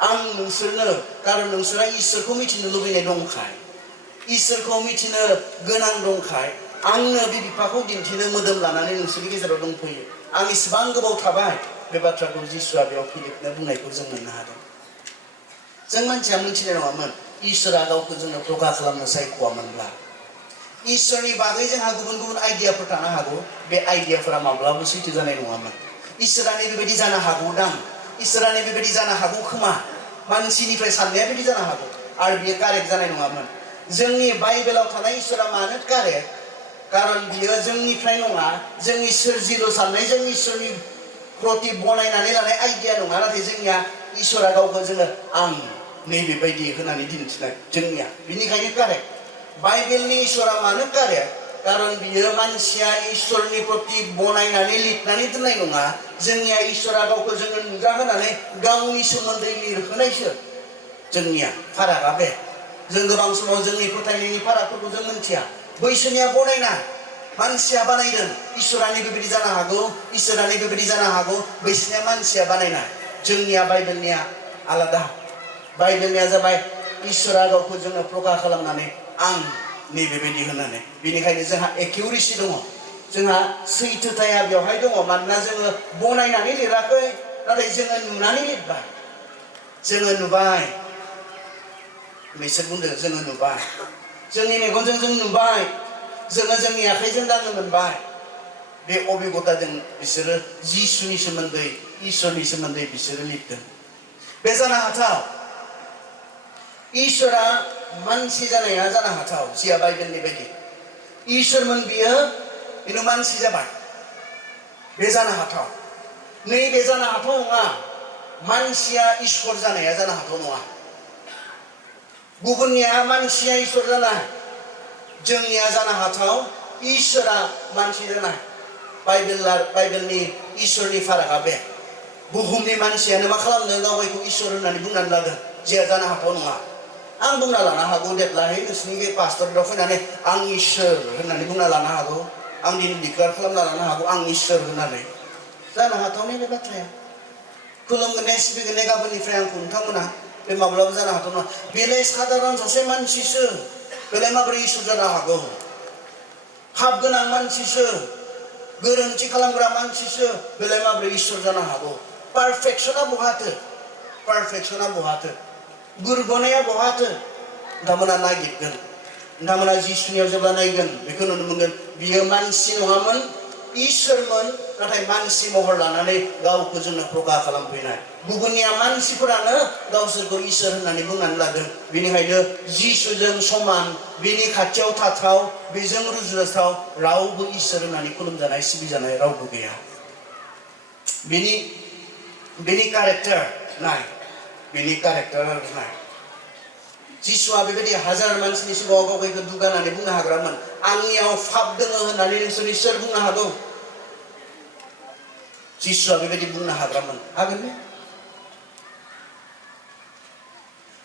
आं नोंसोरनो कारन नोंसोरा इसोरखौ मिथिनो लुबैनाय दंखाय इसोरखौ मिथिनो गोनां दंखाय आंनो बे बिफाखौ दिन्थिनो मोदोम लानानै नोंसोरनि गेजेराव दंफैयो आं इसेबां गोबाव थाबाय बे बाथ्राखौ जिसुआ बेयाव फिलिपनो बुंनायखौ जों मोननो हादों जों मानसिया मिथिनाय नङामोन इसोरा गावखौ जोंनो प्रकाश खालामनो सायख'वामोनब्ला इसोरनि बागै जोंहा गुबुन गुबुन आइडियाफोर थानो हागौ बे आइडियाफोरा माब्लाबो सैथो जानाय नङामोन इसोरानि बेबायदि जानो हागौदां इसोरानि बेबायदि जानो हागौ खोमा मानसिनिफ्राय साननाया बिदि जानो हागौ आरो बियो कारेक्ट जानाय नङामोन जोंनि बाइबेलाव थानाय इसोरा मानो कारेक्ट कारन बियो जोंनिफ्राय नङा जोंनि सोरजिलु साननाय जों इसोरनि प्रति बनायनानै लानाय आइडिया नङा नाथाय जोंनिया इसोरा गावखौ जोङो आं नैबेबायदि होनानै दिन्थिनाय जोंनिया बिनिखायनो कारेक्ट बाइबेलनि इसोरा मानो कारेक्ट कारन बियो मानसिया इसोरनि प्रति बनायनानै लिरनानै दोननाय नङा जोंनिया इसोरा गावखौ जोङो नुजाहोनानै गावनि सोमोन्दै लिरहोनायसो जोंनिया फारागा बे जों गोबां समाव जोंनि फोथायनायनि फारागफोरखौ जों मिथिया बैसोनिया बनायना मानसिया बानायदों इसोरानि बेबायदि जानो हागौ इसोरानि बेबायदि जानो हागौ बैसोनिया मानसिया बानायना जोंनिया बाइबेलनिया आलादा बाइबेलनिया जाबाय इसोरा गावखौ जोङो प्रकाश खालामनानै आं नैबेबायदि होननानै बेनिखायनो जोंहा एकिउरेसि दङ जोंहा सैथोथाया बेवहाय दङ मानोना जोङो बनायनानै लिराखै नाथाय जोङो नुनानै लिरबाय जोङो नुबाय बिसोर बुंदों जोङो नुबाय जोंनि मेगनजों जों नुबाय जोङो जोंनि आखाइजों दांनो मोनबाय बे अबिगथाजों बिसोरो जिसुनि सोमोन्दै इसोरनि सोमोन्दै बिसोरो लिरदों बे जानो हाथाव इसोरा मानसि जानाया जानो हाथाव जिया बाइबेलनि बायदि इसोरमोन बियो बेनो मानसि जाबाय बे जानो हाथाव नैबे जानो हाथाव नङा मानसिया इसोर जानाया जानो हाथाव नङा गुबुननिया मानसिया इसोर जानाय जोंनिया जानो हाथाव इसोरा मानसि जानाय बाइबेलनि इसोरनि फारागा बे बुहुमनि मानसियानो मा खालामदों गावखौ इसोर होननानै बुंनानै लादों जिया जानो हाथाव नङा आं बुंना लानो हागौ देब्लाहै नोंसिनि पास्टरनाव फैनानै आं इसोर होननानै बुंना लानो हागौ आं दिनै डिक्लेयार खालामना लानो हागौ आं इसोर होननानै जानो हाथावनि बे बाथ्राया खुलुमगोन सिबिगोन गाबोननिफ्राय आंखौ नोंथांमोना बे माब्लाबा जानो हाथाव नङा बेलाय साधारन सासे मानसिसो बेलाय माबोरै इसोर जानो हागौ पाप गोनां मानसिसो गोरोन्थि खालामग्रा मानसिसो बेलाय माबोरै इसोर जानो हागौ पारफेक्शना बहाथो गुरगनाया बहाथो नोंथांमोना नागिरगोन नोंथांमोना जिसुनियाव जेब्ला नायगोन बेखौ नुनो मोनगोन बियो मानसि नङामोन इसोरमोन नाथाय मानसि महर लानानै गावखौ जोंनो प्रकाश खालामफैनाय गुबुननिया मानसिफोरानो गावसोरखौ इसोर होननानै बुंनानै लादों बेनिखायनो जिसुजों समान बेनि खाथियाव थाथाव बेजों रुजुजाथाव रावबो इसोर होननानै खुलुमजानाय सिबिजानाय रावबो गैया बेनि कारेक्टार नाय बेनि कारेक्टार नाय जिसुआ बेबायदि हाजार मानसिनि सिगाङाव गावखौ दुगानानै बुंनो हाग्रामोन आंनियाव पाप दङ होननानै नोंसोर सोर बुंनो हागौ जिसुआ बेबायदि बुंनो हाग्रामोन हागोन ने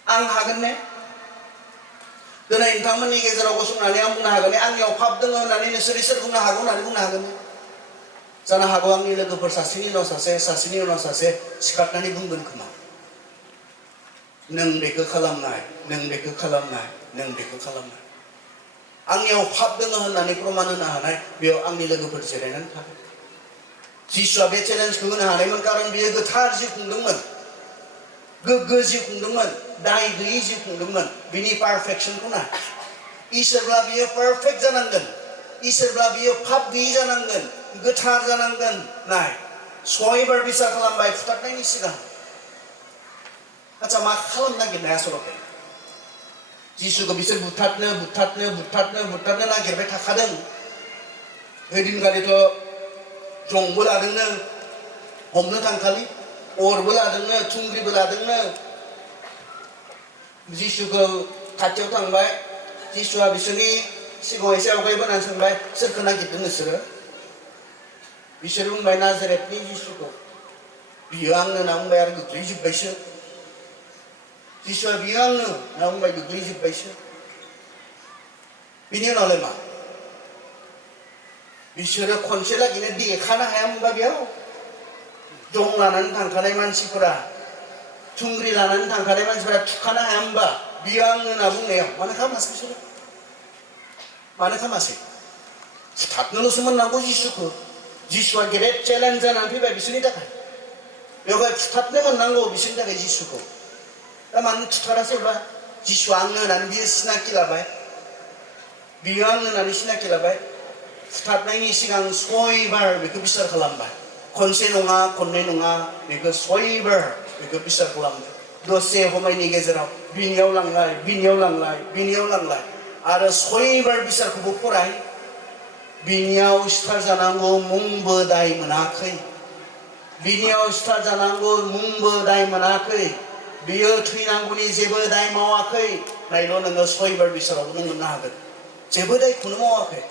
आं हागोन ने दिनै नोंथांमोननि गेजेराव गसंनानै आं बुंनो हागोन ने आंनियाव पाप दङ होननानै नोंसोर सोर बुंनो हागौ होननानै बुंनो हागोन ने जानो हागौ आंनि लोगोफोर सासेनि उनाव सासे सिखारनानै बुंगोन खोमा नों बेखौ खालामनाय नों बेखौ खालामनाय नों बेखौ खालामनाय आंनियाव पाप दङ होननानै प्रमान होनो हानाय बेयाव आंनि लोगोफोर जिरायनानै थागोन जिसुआ बे चेलेन्जखौ होनो हानायमोन कारन बियो गोथार जिउ खुंदोंमोन गोग्गो जिउ खुंदोंमोन दाय गैयै जिउ खुंदोंमोन बिनि पारफेक्शनखौ ना इसोरब्ला बियो पारफेक्ट जानांगोन इसोरब्ला बियो पाप गैयै जानांगोन गोथार जानांगोन नाय सयबार बिसार खालामबाय फुथारनायनि सिगां आच्छा मा खालामनो नागिरनाय आसलते जिसुखौ बिसोर बुथारनो नागिरबाय थाखादों ओइदिनखालिथ' जंबो लादोंनो हमनो थांखालि अरबो लादोंनो थुंग्रिबो लादोंनो जिसुखौ खाथियाव थांबाय जिसुआ बिसोरनि सिगाङाव एसे आवगायबोनानै सोंबाय सोरखौ नागिरदों नोंसोरो बिसोर बुंबाय नाजारेथनि जिसुखौ बियो आंनो होनना बुंबाय आरो गोग्लैजोब्बायसो जिसुआ बियो आंनो होनना बुंबाय गोग्लैजोब्बायसो बिनि उनावलाय मा बिसोरो खनसे लागैनो देखानो हायामोनबा बेयाव जं लानानै थांखानाय मानसिफोरा थुंग्रि लानानै थांखानाय मानसिफोरा थुखानो हायामोनबा बियो आंनो होनना बुंनायाव मानो खालामासै बिसोरो मानो खालामासै फुथारनोल'सो मोननांगौ जिसुखौ जिसुआ गेदेर चेलेन्ज जानानै फैबाय बिसोरनि थाखाय बेवहाय फुथारनो मोननांगौ बिसोरनि थाखाय जिसुखौ दा मानो थुथारासैबा जिसुआ आंनो होननानै बियो सिनाखि लाबाय बियो आंनो होननानै सिनाखि लाबाय फुथारनायनि सिगां सयबार बेखौ बिसार खालामबाय खनसे नङा खननै नङा बेखौ सयबार बेखौ बिसार खालामदों दसे हमायनि गेजेराव बिनियाव लांलाय बिनियाव लांलाय बिनियाव लांलाय आरो सयबार बिसारखौबो फराय बिनियाव सिथार जानांगौ मुंबो दाय मोनाखै बिनियाव सिथार जानांगौ मुंबो दाय मोनाखै बियो थैनांगौनि जेबो दाय मावाखै नायल' नोङो सयबार बिसारावबो नों मोननो हागोन जेबो दायखौनो मावाखै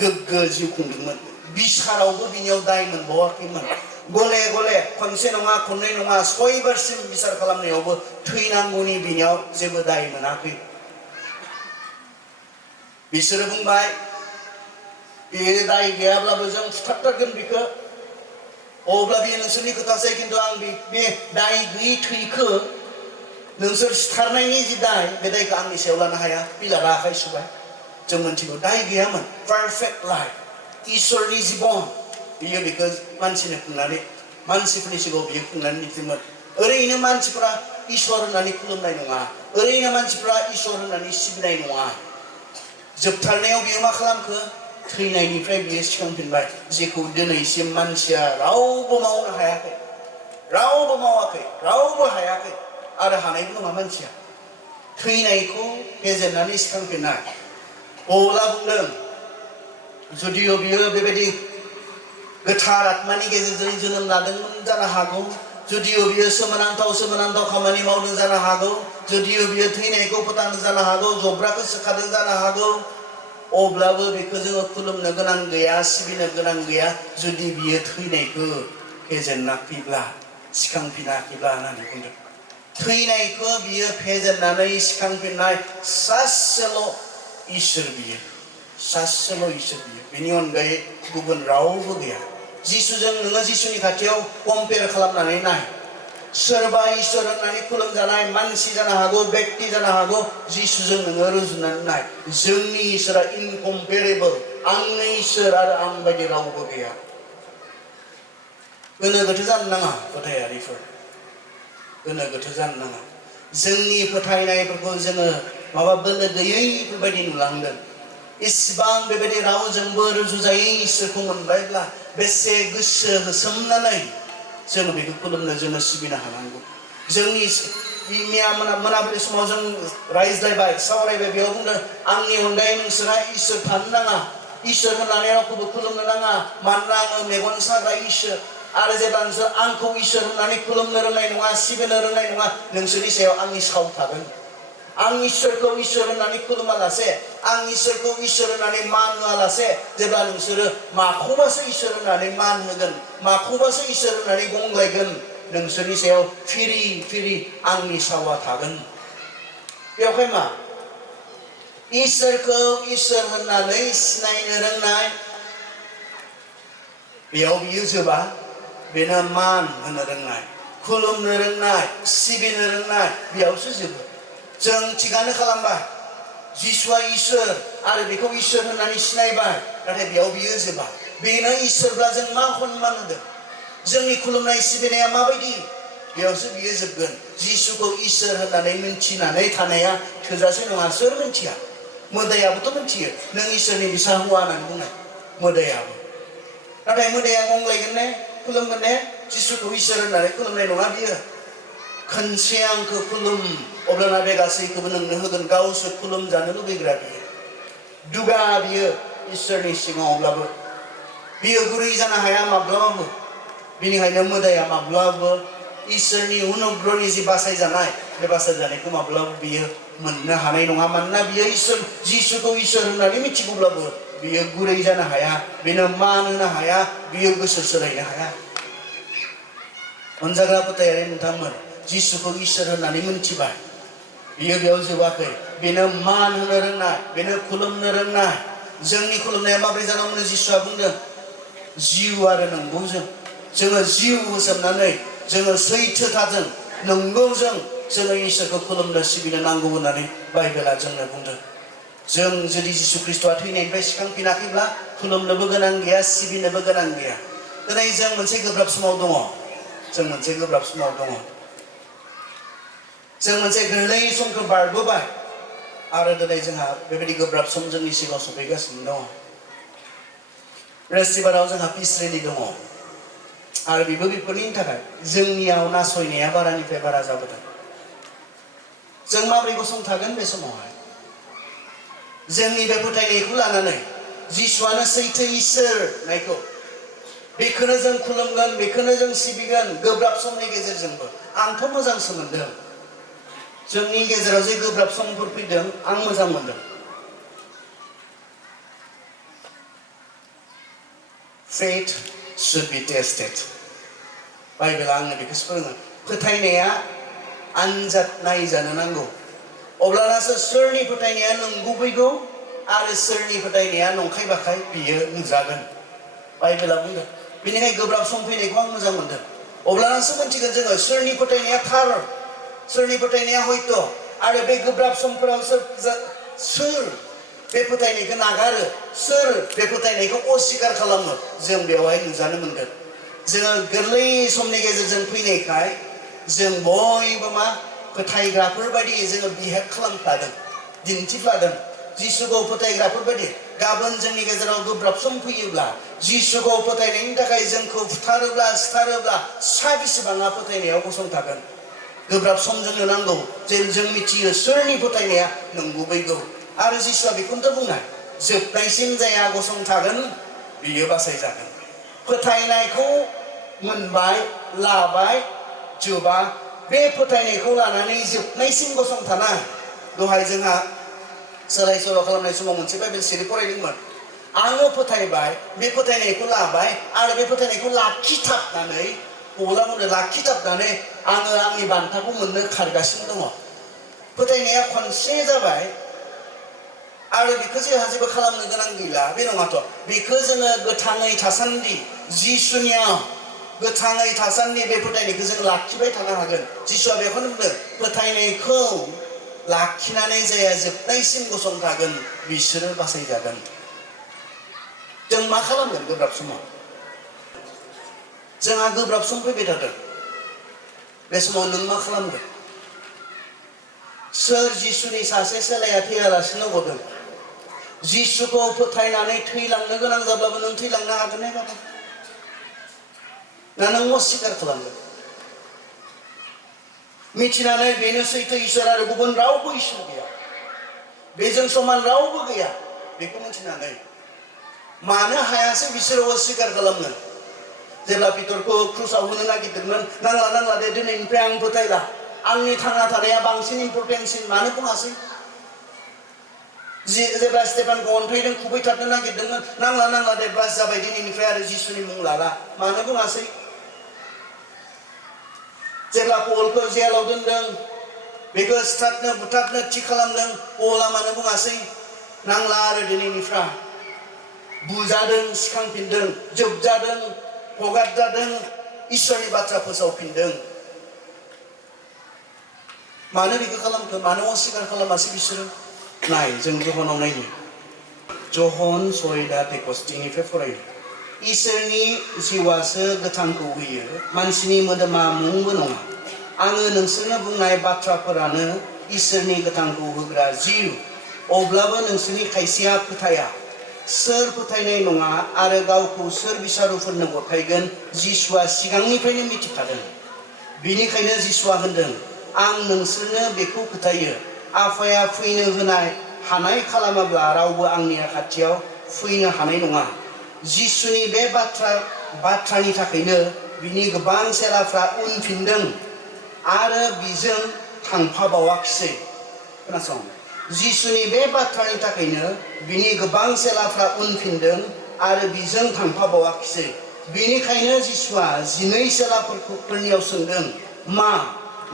गोग्गो जिउ खुंदोंमोन बिसारावबो बिनियाव दाय मोनबावाखैमोन गले गले खनसे नङा खननै नङा सयबारसिम बिसार खालामनायावबो थैनांगौनि बिनियाव जेबो दाय मोनाखै बिसोरो बुंबाय बे दाय गैयाब्लाबो जों फुथारथारगोन बेखौ अब्ला बियो नोंसोरनि खोथासै खिन्थु आं बे दाय गैयै थैखौ नोंसोर सिथारनायनि जि दाय बे दायखौ आंनि सायाव लानो हाया पिलातआ आखाइ सुबाय जों मोनथिगौ दाय गैयामोन पारफेक्ट लाइफ इसोरनि जिबन बियो बेखौ मानसिनो खुंनानै मानसिफोरनि सिगाङाव बियो खुंनानै दिन्थिदोंमोन ओरैनो मानसिफोरा इसोर होननानै खुलुमनाय नङा ओरैनो मानसिफोरा इसोर होननानै सिबिनाय नङा जोबथारनायाव बियो मा खालामखो थैनायनिफ्राय बियो सिखांफिनबाय जेखौ दिनैसिम मानसिया रावबो मावनो हायाखै रावबो मावाखै रावबो हायाखै आरो हानायबो नङा मानसिया थैनायखौ फेजेननानै सिखांफिननाय पौला बुंदों जुदिअ बियो बेबायदि गोथार आत्मानि गेजेरजों जोनोम लादोंमोन जानो हागौ जुदिअ बियो सोमोनांथाव खामानि मावदों जानो हागौ जुदिअ बियो थैनायखौ फोथांदों जानो हागौ जब्राखौ सोखादों जानो हागौ अब्लाबो बेखौ जोङो खुलुमनो गोनां गैया सिबिनो गोनां गैया जुदि बियो थैनायखौ फेजेनाखैब्ला सिखांफिनाखैब्ला होननानै बुंदों थैनायखौ बियो फेजेननानै सिखांफिननाय सासेल' इसोर बियो सासेल' इसोर बियो बेनि अनगायै गुबुन रावबो गैया जिसुजों नोङो जिसुनि खाथियाव कम्पेयार खालामनानै नाय सोरबा इसोर होननानै खुलुमजानाय मानसि जानो हागौ व्यक्ति जानो हागौ जिसुजों नोङो रुजुनानै नाय जोंनि इसोरा इनकम्पेरेबल आंनि इसोर आरो आं बायदि रावबो गैया गोनो गोथो जानो नाङा फोथायारिफोर गोनो गोथो जानो नाङा जोंनि फोथायनायफोरखौ जोङो माबा बोलो गैयैफोरबायदि नुलांदों इसिबां बेबायदि रावजोंबो रुजुजायै इसोरखौ मोनबायब्ला बेसे गोसो होसोमनानै जों बेखौ खुलुमनो जोङो सिबिनो हानांगौ जोंनि मैया मोनाबिलि समाव जों रायज्लायबाय सावरायबाय बेयाव बुंदों आंनि अनगायै नोंसोरहा इसोर थानो नाङा इसोर होननानै रावखौबो खुलुमनो नाङा मानोना आङो मेगन साग्रा इसोर आरो जेब्ला नोंसोर आंखौ इसोर होननानै खुलुमनो रोंनाय नङा सिबिनो रोंनाय नङा नोंसोरनि सायाव आंनि साव थागोन आं इसोरखौ इसोर होननानै खुलुमालासे आं इसोरखौ इसोर होननानै मान होआलासे जेब्ला नोंसोरो माखौबासो इसोर होननानै मान होगोन माखौबासो इसोर होननानै गंग्लायगोन नोंसोरनि सायाव फिरि फिरि आंनि सावा थागोन बेवहाय मा इसोरखौ इसोर होननानै सिनायनो रोंनाय बेयाव बियो जोबा बेनो मान होनो रोंनाय खुलुमनो रोंनाय सिबिनो रोंनाय बेयावसो जोबो जों थिगानो खालामबाय जिसुआ इसोर आरो बेखौ इसोर होननानै सिनायबाय नाथाय बेयाव बियो जोबा बेनो इसोरब्ला जों मा सनमान होदों जोंनि खुलुमनाय सिबिनाया माबायदि बेयावसो बियो जोबगोन जिसुखौ इसोर होननानै मिन्थिनानै थानाया थोजासे नङा सोर मिन्थिया मोदायाबोथ' मिन्थियो नों इसोरनि बिसा हौवा होननानै बुंनाय मोदायाबो नाथाय मोदाया गंग्लायगोन ने खुलुमगोन ने जिसुखौ इसोर होननानै खुलुमनाय नङा बियो खनसे आंखौ खुलुम अब्लाना बे गासैखौबो नोंनो होगोन गावसो खुलुमजानो लुबैग्रा बियो दुगा बियो इसोरनि सिगाङावब्लाबो बियो गुरै जानो हाया माब्लाबाबो बिनिखायनो मोदाया माब्लाबाबो इसोरनि अनुग्रहनि जि बासायजानाय बे बासायजानायखौ माब्लाबाबो बियो मोननो हानाय नङा मानोना बियो इसोर जिसुखौ इसोर होननानै मिथिगौब्लाबो बियो गुरै जानो हाया बेनो मान होनो हाया बियो गोसो सोलायनो हाया अनजाग्रा फोथायारि नोंथांमोन जिसुखौ इसोर होननानै मिथिबाय बियो बेयाव जोबाखै बेनो मान होनो रोंनाय बेनो खुलुमनो रोंनाय जोंनि खुलुमनाया माबोरै जानांगौनो जिसुआ बुंदों जिउ आरो नंगौजों जोङो जिउ होसोमनानै जोङो सैथोथाजों नंगौजों जोङो इसोरखौ खुलुमनो सिबिनो नांगौ होननानै बाइबेला जोंनो बुंदों जों जुदि जिसु ख्रिस्ट'आ थैनायनिफ्राय सिखांफिनाखैब्ला खुलुमनोबो गोनां गैया सिबिनोबो गोनां गैया दिनै जों मोनसे गोब्राब समाव दङ जों मोनसे गोब्राब समाव दङ जों मोनसे गोरलै समखौ बारबोबाय आरो दिनै जोंहा बेबायदि गोब्राब सम जोंनि सिगाङाव सफैगासिनो दङ बृहस्पतिबाराव जोंहा पिस रेलि दङ आरो बेफोरनि थाखाय जोंनियाव नासयनाया बारानिफ्राय बारा जाबोदों जों माबोरै गसंथागोन बे समावहाय जोंनि बे फोथायनायखौ लानानै जिसुआनो सैथो इसोर नायखौ बेखौनो जों खुलुमगोन बेखौनो जों सिबिगोन गोब्राब समनि गेजेरजोंबो आंथ' मोजांसो मोनदों जोंनि गेजेराव जे गोब्राब समफोर फैदों आं मोजां मोनदों faith should be tested बाइबेला आंनो बेखौसो फोरोङो फोथायनाया आनजाद नायजानो नांगौ अब्लानासो सोरनि फोथायनाया नंगुबैगौ आरो सोरनि फोथायनाया नंखाय बाखाय बियो नुजागोन बाइबेला बुंदों बेनिखायनो गोब्राब सम फैनायखौ आं मोजां मोनदों अब्लानासो मिन्थिगोन जोङो सोरनि फोथायनाया थार सोरनि फोथायनाया हयथ' आरो बे गोब्राब समफोराव सोर बे फोथायनायखौ नागारो सोर बे फोथायनायखौ अस्वीकार खालामो जों बेवहाय नुजानो मोनगोन जोङो गोरलै समनि गेजेरजों फैनायखाय जों बयबो मा फोथायग्राफोर बायदि जोङो बिहेभ खालामफ्लादों दिन्थिफ्लादों जिसुखौ फोथायग्राफोर बायदि गाबोन जोंनि गेजेराव गोब्राब सम फैयोब्ला जिसुखौ फोथायनायनि थाखाय जोंखौ फुथारोब्ला सिथारोब्ला सा बेसेबाङा फोथायनायाव गसंथागोन गोब्राब सम जोंनो नांगौ जेन जों मिथियो सोरनि फोथायनाया नंगुबैगौ आरो जिसुआ बेखौनोथ' बुंनाय जोबनायसिम जाया गसंथागोन बियो बासायजागोन फोथायनायखौ मोनबाय लाबाय जोबा बे फोथायनायखौ लानानै जोबनायसिम गसंथानाय दहाय जोंहा सोलाय सोल' खालामनाय समाव मोनसे बाइबेल सिरि फरायदोंमोन आङो फोथायबाय बे फोथायनायखौ लाबाय आरो बे फोथायनायखौ लाखिथाबनानै अब्लाबो लाखिथाबनानै आङो आंनि बान्थाखौ मोननो खारगासिनो दङ फोथायनाया खनसे जाबाय आरो बेखौ जोंहा जेबो खालामनो गोनां गैला बे नङाथ' बेखौ जोङो गोथाङै थासान्दि जिसुनियाव गोथाङै थासान्दि बे फोथायनायखौ जों लाखिबाय थानो हागोन जिसुआ बेखौनो बुंदों फोथायनायखौ लाखिनानै जाया जोबनायसिम गसंथागोन बिसोरो बासायजागोन जों मा खालामगोन गोब्राब समाव जोंहा गोब्राब सम फैबाय थादों बे समाव नों मा खालामगोन सोर जिसुनि सासे सेलाया थैयालासिनो गदों जिसुखौ फोथायनानै थैलांनो गोनां जाब्लाबो नों थैलांनो हागोन ना बाबा ना नों अस्वीकार खालामगोन मिथिनानै बेनो सैथो इसोर आरो गुबुन रावबो इसोर गैया बेजों समान रावबो गैया बेखौ मिथिनानै मानो हायासै बिसोरो अस्वीकार खालामनो जेब्ला पितरखौ क्रुसाव होनो नागिरदोंमोन नांला दे दिनैनिफ्राय आं फोथायला आंनि थांना थानाया बांसिन इम्परटेन्टसिन मानो बुङासै जेब्ला स्टेफानखौ अन्थाइजों खुबैथारनो नागिरदोंमोन नांला दे बास जाबाय दिनैनिफ्राय आरो जिसुनि मुं लाला मानो बुङासै जेब्ला पलखौ जेलाव दोनदों बेखौ सिथारनो बुथारनो थि खालामदों पला मानो बुङासै नांला आरो दिनैनिफ्राय बुजादों सिखांफिनदों जोबजादों हगारजादों इसोरनि बाथ्रा फोसावफिनदों मानो बेखौ खालामखो मानो अस्वीकार खालामासै बिसोरो नाय जों जहनाव नायनि जहन 6:63 फरायो इसोरनि जिउआसो गोथांखौ होयो मानसिनि मोदोमा मुंबो नङा आङो नोंसोरनो बुंनाय बाथ्राफोरानो इसोरनि गोथांखौ होग्रा जिउ अब्लाबो नोंसोरनि खायसेया फोथाया सोर फोथायनाय नङा आरो गावखौ सोर बिसारुफोरनो गथायगोन जिसुआ सिगांनिफ्रायनो मिथिखादों बिनिखायनो जिसुआ होनदों आं नोंसोरनो बेखौ फोथायो आफाया फैनो हानाय खालामाब्ला रावबो आंनि खाथियाव फैनो हानाय नङा जिसुनि बे बाथ्रानि थाखायनो बिनि गोबां सेलाफ्रा उनफिनदों आरो बिजों थांफाबावाखिसै खोनासं जिसुनि बे बाथ्रानि थाखायनो बिनि गोबां सेलाफ्रा उनफिनदों आरो बिजों थांफाबावाखिसै बिनिखायनो जिसुआ 12 सेलाफोरनियाव सोंदों मा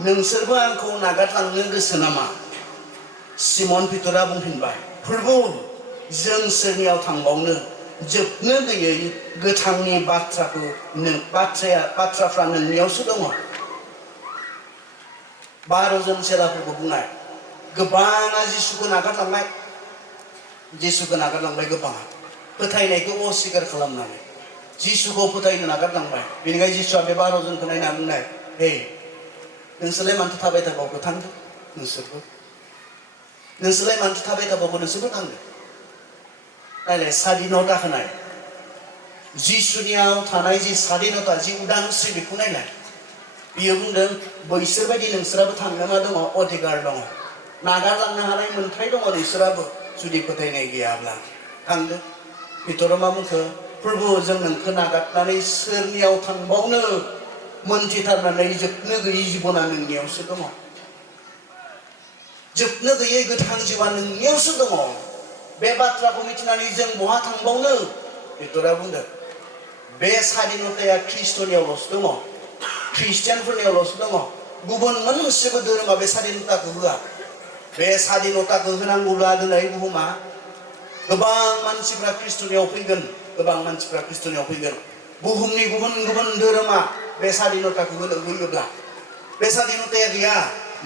नोंसोरबो आंखौ नागारलांनो गोसो नामा सिमन पितरा बुंफिनबाय प्रभु जों सोरनियाव थांबावनो जोबनो गैयै गोथांनि बाथ्राफ्रा नोंनियावसो दङ 12 जन सेलाफोरखौ बुंनाय गोबाङा जिसुखौ नागारलांबाय गोबाङा फोथायनायखौ अस्वीकार खालामनानै जिसुखौ फोथायनो नागारलांबाय बेनिखायनो जिसुआ बे 12 जनखौ नायना बुंनाय हे नोंसोरलाय मानोथो थाबाय थाबावखो थांदो नोंसोरलाय मानोथो थाबाय थाबावखो नोंसोरबो थांदो नायलाय स्वाधीनता होनाय जिसुनियाव थानाय जि स्वाधीनता जि उदांस्रि बेखौ नायलाय बियो बुंदों बैसोर बायदि नोंसोराबो थांनो मा दङ अधिकार दङ नागारलांनो हानाय मोन्थाय दङ नोंसोराबो जुदि फोथायनाय गैयाब्ला थांदो पितरा मा बुंखो प्रभु जों नोंखौ नागारनानै सोरनियाव थांबावनो मोनथिथारनानै जोबनो गैयै जिबना नोंनियावसो दङ जोबनो गैयै गोथां जिउआ नोंनियावसो दङ बे बाथ्राखौ मिथिनानै जों बहा थांबावनो पितरा बुंदों बे स्वाधीनताया ख्रिस्टनियावल'सो दङ ख्रिस्टियानफोरनियावल'सो दङ गुबुन मोनसेबो धोरोमा बे स्वाधीनताखौ होआ बे स्वाधीनताखौ होनांगौब्ला दिनै बुहुमा गोबां मानसिफ्रा ख्रिस्टनियाव फैगोन बुहुमनि गुबुन गुबुन धोरोमा बे स्वाधीनताखौ होयोब्ला बे स्वाधीनताया गैया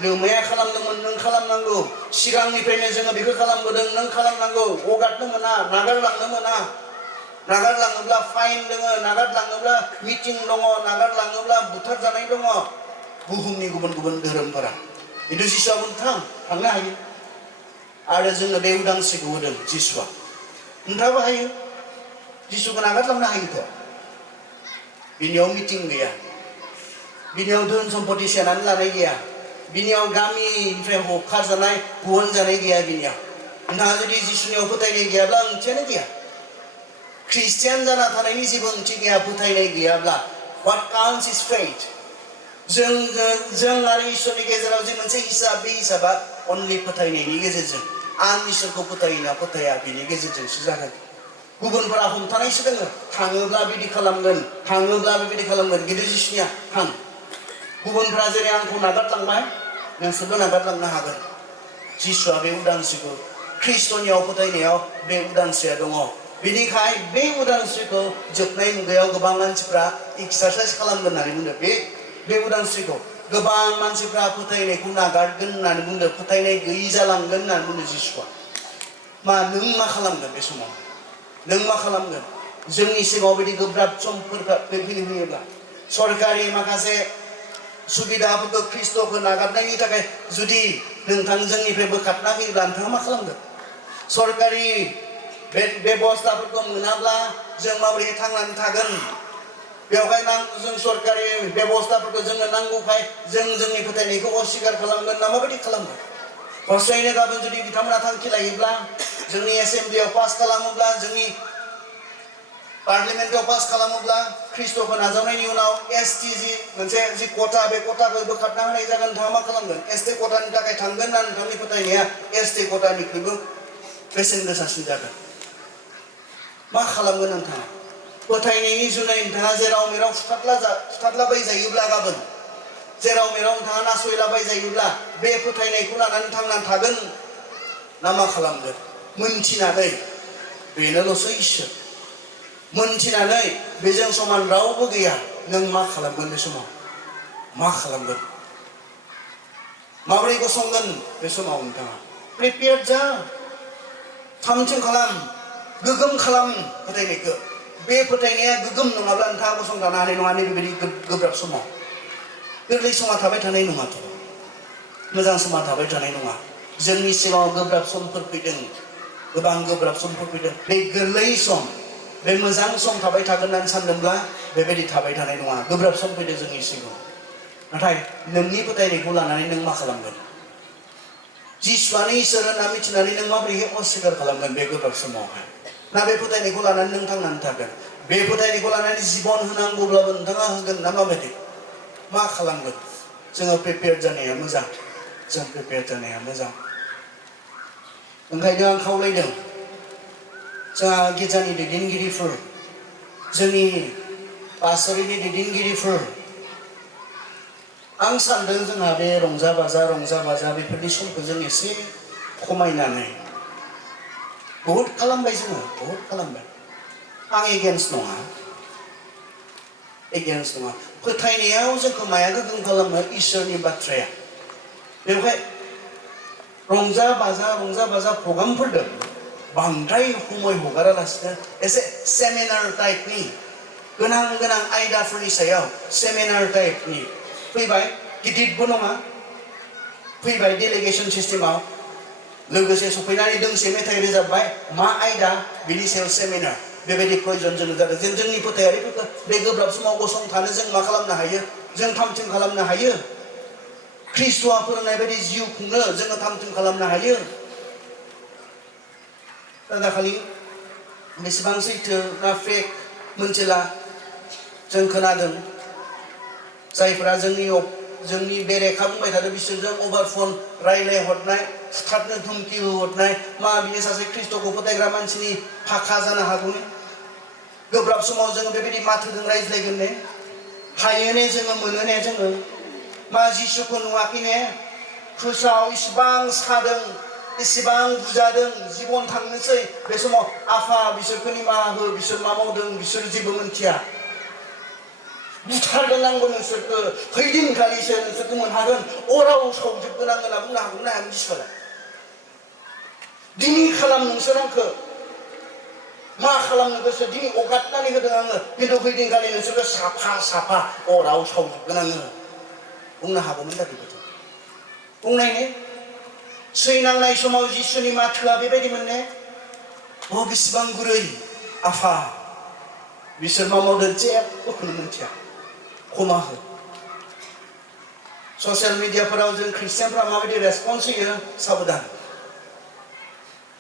लोमाया खालामदोंमोन नों खालामनांगौ सिगांनिफ्रायनो जोङो बेखौ खालामबोदों नों खालामनांगौ हगारनो मोना नागारलांनो मोना नागारलाङोब्ला फाइन दङ नागारलाङोब्ला मिटिं दङ नागारलाङोब्ला बुथारजानाय दङ बुहुमनि गुबुन गुबुन धोरोमफोरा खिन्थु जिसुआ थांनो हायो आरो जोंनो बे उदांस्रिखौ होदों जिसुआ नोंथाङाबो हायो जिसुखौ नागारलांनो हायोथ' बिनियाव मिटिं गैया बिनियाव धोन सम्पति सेनानै लानाय गैया बिनियाव गामिनिफ्राय होखारजानाय बहनजानाय गैया बिनियाव नोंथाङा जुदि जिसुनियाव फोथायनाय गैयाब्ला ओंथियानो गैया ख्रिस्टियान जाना थानायनि जेबो ओंथि गैया फोथायनाय गैयाब्ला what counts is faith जों आरो इसोरनि गेजेराव जे मोनसे हिसाब बे हिसाबा अनलि फोथायनायनि गेजेरजों आं इसोरखौ फोथायोना फोथाया बिनि गेजेरजोंसो जागोन गुबुनफोरा हमथानायसो दङ थाङोब्ला बिदि खालामगोन खिन्थु जिसुनिया थां गुबुनफ्रा जेरै आंखौ नागारलांबाय नोंसोरबो नागारलांनो हागोन जिसुआ बे उदांस्रिखौ ख्रिस्टनियाव फोथायनायाव बे उदांस्रिया दङ बेनिखाय बे उदांस्रिखौ जोबनाय मुगायाव गोबां मानसिफ्रा एक्सारसाइज खालामगोन होननानै बुंदों बे उदांस्रिखौ गोबां मानसिफ्रा फोथायनायखौ नागारगोन होननानै बुंदों फोथायनाय गैयि जालांगोन होननानै बुंदों जिसुआ नों मा खालामगोन बे समाव नों मा खालामगोन जोंनि सिगाङाव बिदि गोब्राब समफोर फैयोब्ला सरकारि माखासे सुबिदाफोरखौ ख्रिस्ट'खौ नागारनायनि थाखाय जुदि नोंथां जोंनिफ्राय बोखारना होयोब्ला नोंथाङा मा खालामगोन सरकारि बेबस्थाफोरखौ मोनाब्ला जों माबोरै थांनानै थागोन बेवहाय जों सरकारि बेबस्थाफोरखौ जोंनो नांगौखाय जों जोंनि फोथायनायखौ अस्वीकार खालामगोन ना माबायदि खालामगोन हसायैनो गाबोन जुदि बिथांमोना थांखि लायोब्ला जोंनि एसेम्ब्लियाव पास खालामोब्ला जोंनि पार्लियामेन्टआव पास खालामोब्ला ख्रिस्ट'खौ नाजावनायनि उनाव एसटि मोनसे जि खथा बे खथाखौ बोखारना होनाय जागोन नोंथाङा मा खालामगोन एसटि खथानि थाखाय थांगोन ना नोंथांनि फोथायनाया एसटि खथानिख्रुइबो बेसेन गोसासिन जागोन मा खालामगोन नोंथाङा फोथायनायनि जुनै नोंथाङा जेराव मेराव फुथारलाबायजायोब्ला गाबोन जेराव मेराव नोंथाङा नासयलाबायजायोब्ला बे फोथायनायखौ लानानै थांनानै थागोन ना मा खालामगोन मोनथिनानै बेनोल'सो इसोर मोनथिनानै बेजों समान रावबो गैया नों मा खालामगोन बे समाव मा खालामगोन माबोरै गसंगोन बे समाव नोंथाङा प्रिपेयार जा थामथिम खालाम गोगोम खालाम फोथायनायखौ बे फोथायनाया गोगोम नङाब्ला नोंथाङा गसंथानो हानाय नङा नैबेबायदि गोब्राब समाव गोरलै समा थाबाय थानाय नङाथ' मोजां समा थाबाय थानाय नङा जोंनि सिगाङाव गोब्राब समफोर फैदों गोबां गोब्राब समफोर फैदों बे गोरलै सम बे मोजां सम थाबाय थागोन होननानै सानदोंब्ला बेबायदि थाबाय थानाय नङा गोब्राब सम फैदों जोंनि सिगाङाव नाथाय नोंनि फोथायनायखौ लानानै नों मा खालामगोन जिसुआनो इसोर होनना मिथिनानै नों माबोरैहाय अस्वीकार खालामगोन बे गोब्राब समावहाय ना बे फोथायनायखौ लानानै नों थांनानै थागोन बे फोथायनायखौ लानानै जिबन होनांगौब्लाबो नोंथाङा होगोन ना माबायदि मा खालामगोन जोङो प्रिपेयार जानाया मोजां जों प्रिपेयार जानाया मोजां ओंखायनो आं खावलायदों जोंहा गिर्जानि दैदेनगिरिफोर जोंनि पासरिनि दैदेनगिरिफोर आं सानदों जोंहा बे रंजा बाजा बेफोरनि समखौ जों एसे खमायनानै बहुत खालामबाय जोङो बहुत खालामबाय आं एगेन्स्ट नङा फोथायनायाव जोंखौ माया गोगोम खालामो इसोरनि बाथ्राया बेवहाय रंजा बाजा प्रग्रामफोर दं बांद्राय समय हगारालासिनो एसे सेमिनार टाइपनि गोनां आयदाफोरनि सायाव सेमिनार टाइपनि फैबाय गिदिरबो नङा फैबाय डेलिगेसन सिस्टेमाव लोगोसे सफैनानै दोंसे मेथाइ रोजाबबाय मा आयदा बिनि सायाव सेमिनार बेबायदि प्रयजन जोंनो जादों जोंनि फोथायारिफोरखौ बे गोब्राब समाव गसंथानो जों मा खालामनो हायो जों थामथिम खालामनो हायो ख्रिस्ट'आ फोरोंनाय बायदि जिउ खुंनो जोङो थामथिम खालामनो हायो दाखालि बेसेबां सैथो ना फेक मोनथिला जों खोनादों जायफोरा जोंनि बेरेखा बुंबाय थादों बिसोरजों अभार फन रायलाय हरनाय फुथारनो धुमकि होहरनाय मा बियो सासे ख्रिस्ट'खौ फोथायग्रा मानसिनि फाखा जानो हागौ ने गोब्राब समाव जोङो बेबायदि माथोजों रायज्लायगोन ने हायो ने जोङो मोनो ने जोङो मा जिसुखौ नुवाखै ने खुसाव इसिबां सादों इसिबां बुजादों जिबन थांनोसै बे समाव आफा बिसोरखौ निमाहा हो बिसोर मा मावदों बिसोर जेबो मोनथिया बुथारगोन आंबो नोंसोरखौ खैदिनखालिसो नोंसोरखौ मोनहागोन अराव सावजोबगोन आं होनना बुंनो हागोन ना हाया जिसुआलाय दिनै खालाम नोंसोर आंखौ मा खालामनो गोसो दिनै हगारनानै होदों आङो खिन्थु खैदिनखालि नोंसोरखौ साफा अराव सावजोबगोन आङो बुंनो हागौमोन दा बेबायदि बुंनाय ने सैनांनाय समाव जिसुनि माथोआ बेबायदि मोनने बेसेबां गुरै आफा बिसोर मा मावदों जेबोखौनो मोनथिया क्षमा हो ससियेल मिडियाफोराव जों ख्रिस्टियानफ्रा माबायदि रेसपन्स होयो साबधान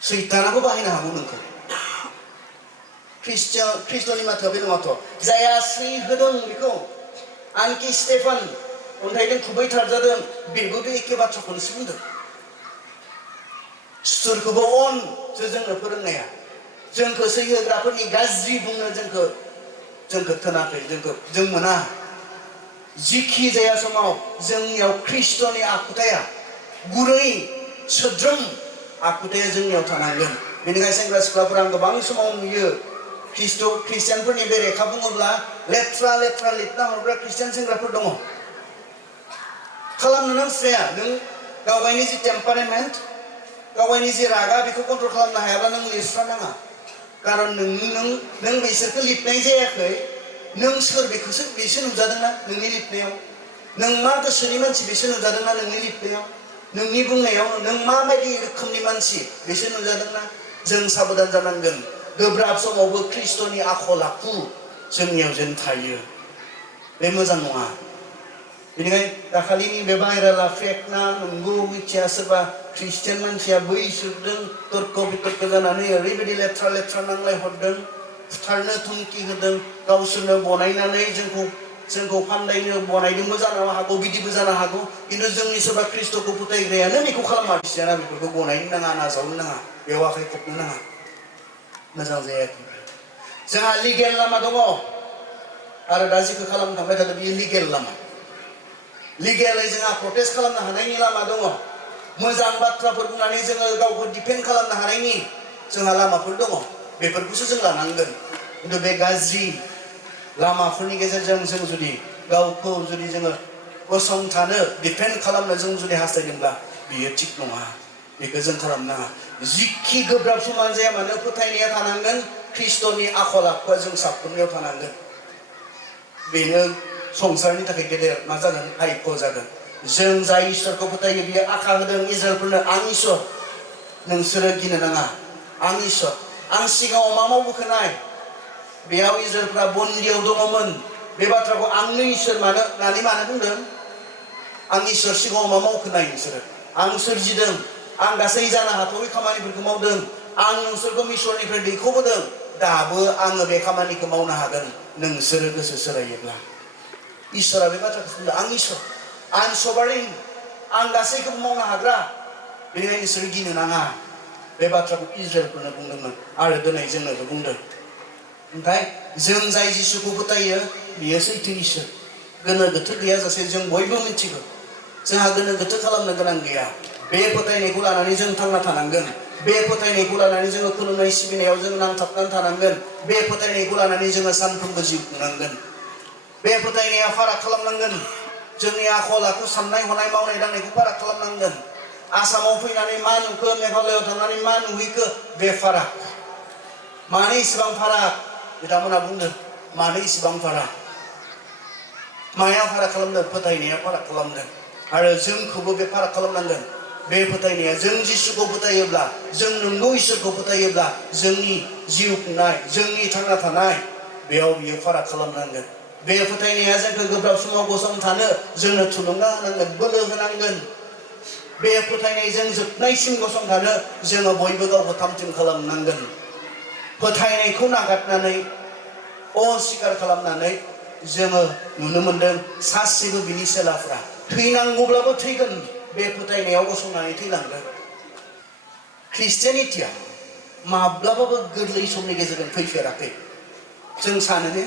सैतानाबो बाहायनो हागौ नोंखौ ख्रिस्ट'नि माथोआ बे नङाथ' जाया सै होदों बेखौ आनकि स्टेफान अन्थाइजों खुबैथारजादों बेबो बे एखे बाथ्राखौनोसो बुंदों सुथुरखौबो अन जोंनो फोरोंनाया जोंखौ सैहोग्राफोरनि गाज्रि बुंनो जोंखौ थोनाखै जों मोना जिखि जाया समाव जोंनियाव ख्रिस्ट'नि आखुथाया गुरै सोद्रोम आखुथाया जोंनियाव थानांगोन बेनिखायनो सेंग्रा सिख्लाफोरा आं गोबां समाव नुयो ख्रिस्टियानफोरनि बेरेखा बुङोब्ला लेथ्रा लिरना हरग्रा ख्रिस्टियान सेंग्राफोर दङ खालामनो नांस्राया नों गावगायनि जि टेम्पारामेन्ट गावगायनि जि रागा बेखौ कन्ट्रल खालामनो हायाब्ला नों लिरस्रा नाङा खारन नों बिसोरखौ लिरनाय जायाखै नों सोर बेसो नुजादोंना नोंनि लिरनायाव नों मा गोसोनि मानसि बेसो नुजादोंना नोंनि लिरनायाव नोंनि बुंनायाव नों माबायदि रोखोमनि मानसि बेसो नुजादोंना जों साबधान जानांगोन गोब्राब समावबो ख्रिस्ट'नि आखल आखु जोंनियाव जेन थायो बे मोजां नङा बेनिखायनो दाखालिनि बे भाइराला फेक ना नंगौ मिथिया सोरबा ख्रिस्टियान मानसिया बैसोरजों तर्क बितर्क जानानै ओरैबायदि लेथ्रा नांलाय हरदों फुथारनो धुमकि होदों गावसोरनो बनायनानै जोंखौ फान्दायनो बनायदोंबो जानो हागौ बिदिबो जानो हागौ खिन्थु जोंनि सोरबा ख्रिस्ट'खौ फोथायग्रायानो बेखौ खालामा बिसोरा बेफोरखौ बनायनो नाङा नाजावनो नाङा बेयाव आखाइ खबनो नाङा मोजां जायाखै जोंहा लिगेल लामा दङ आरो दा जिखौ खालामनो थांबाय थादों बियो लिगेल लामा लिगेलै जोंहा प्रटेस्ट खालामनो हानायनि लामा दङ मोजां बाथ्राफोर बुंनानै जोङो गावखौ डिफेन्ड खालामनो हानायनि जोंहा लामाफोर दङ बेफोरखौसो जों लानांगोन खिन्थु बे गाज्रि लामाफोरनि गेजेरजों जों जुदि गावखौ जुदि जोङो गसंथानो डिपेन्ड खालामनो जों जुदि हास्थायदोंब्ला बियो थिग नङा बेखौ जों खालामनाङा जिखि गोब्राब समान जाया मानो फोथायनाया थानांगोन ख्रिस्ट'नि आखल आखुआ जों साफ्रोमनियाव थानांगोन बेनो संसारनि थाखाय गेदेर मा जागोन भाग्य जागोन जों जाय इसोरखौ फोथायो बियो आखा होदों इजराइलफोरनो आं इसोर नोंसोरो गिनो नाङा आं इसोर आं सिगाङाव मा मावबोखो नाय बेयाव इजराइलफ्रा बन्दियाव दङमोन बे बाथ्राखौ आंनो इसोर मानो बुंदों आं इसोर सिगाङाव मा मावखो नाय नोंसोरो आं सोरजिदों आं गासै जानो हाथावै खामानिफोरखौ मावदों आं नोंसोरखौ मिसरनिफ्राय दैखोबोदों दाबो आङो बे खामानिखौ मावनो हागोन नोंसोरो गोसो सोलायोब्ला इसोरा बे बाथ्राखौ बुंदों आं इसोर आं सबारिन आं गासैखौबो मावनो हाग्रा बेनिखायनो नोंसोर गिनो नाङा बे बाथ्राखौ इजराइलफोरनो बुंदोंमोन आरो दिनै जोंनोबो बुंदों ओमफ्राय जों जाय जिसुखौ फोथायो बियो सैथो इसोर गोनो गोथो गैयाजासे जों बयबो मिथिगौ जोंहा गोनो गोथो खालामनो गोनां गैया बे फोथायनायखौ लानानै जों थांना थानांगोन बे फोथायनायखौ लानानै जोङो खुलुमनाय सिबिनायाव जों नांथाबनानै थानांगोन बे फोथायनायखौ लानानै जोङो सानफ्रोमबो जिउ खुंनांगोन बे फोथायनाया फाराग खालामनांगोन जोंनि आखल आखु साननाय हनाय मावनाय दांनायखौ फाराग खालामनांगोन आसामाव फैनानै मा नुखो मेघालयआव थांनानै मा नुहैखो बे फाराग मानो इसेबां फाराग बिथांमोना बुंदों मानो इसेबां फाराग माया फाराग खालामदों फोथायनाया फाराग खालामदों आरो जोंखौबो बे फाराग खालामनांगोन बे फोथायनाया जों जिसुखौ फोथायोब्ला जों नंगौ इसोरखौ फोथायोब्ला जोंनि जिउ खुंनाय जोंनि थांना थानाय बेयाव बियो फाराग खालामनांगोन बे फोथायनाया जोंखौ गोब्राब समाव गसंथानो जोंनो थुलुंगा होनांगोन बोलो होनांगोन बे फोथायनायजों जोबनायसिम गसंथानो जोङो बयबो गावखौ थामथिम खालामनांगोन फोथायनायखौ नागारनानै अस्वीकार खालामनानै जोङो नुनो मोनदों सासेबो बिनि सेलाफ्रा थैनांगौब्लाबो थैगोन बे फोथायनायाव गसंनानै थैलांदों ख्रिस्टियानिटिया माब्लाबाबो गोरलै समनि गेजेरजों फैफेराखै जों सानो ने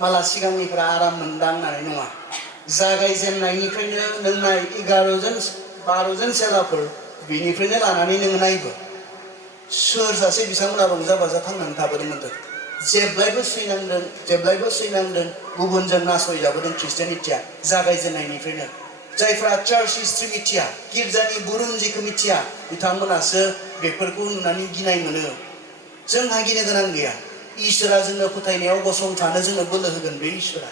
माला सिगांनिफ्रा आराम मोनदांनानै नङा जागायजेननायनिफ्रायनो नों नाय 11 सेलाफोर बिनिफ्रायनो लानानै नों नायबो सोर सासे बिथांमोना रंजा बाजा थांनानै थाबोदोंमोन जेब्लायबो सैनांदों गुबुनजों नासयजाबोदों ख्रिस्टियानिटिया जागायजेननायनिफ्रायनो जायफ्रा चार्च हिस्ट्रि मिथिया गिर्जानि बुरुमजिखौ मिथिया बिथांमोनासो बेफोरखौ नुनानै गिनाय मोनो जोंहा गिनो गोनां गैया इसोरा जोंनो फोथायनायाव गसंथानो जोंनो बोलो होगोन बे इसोरा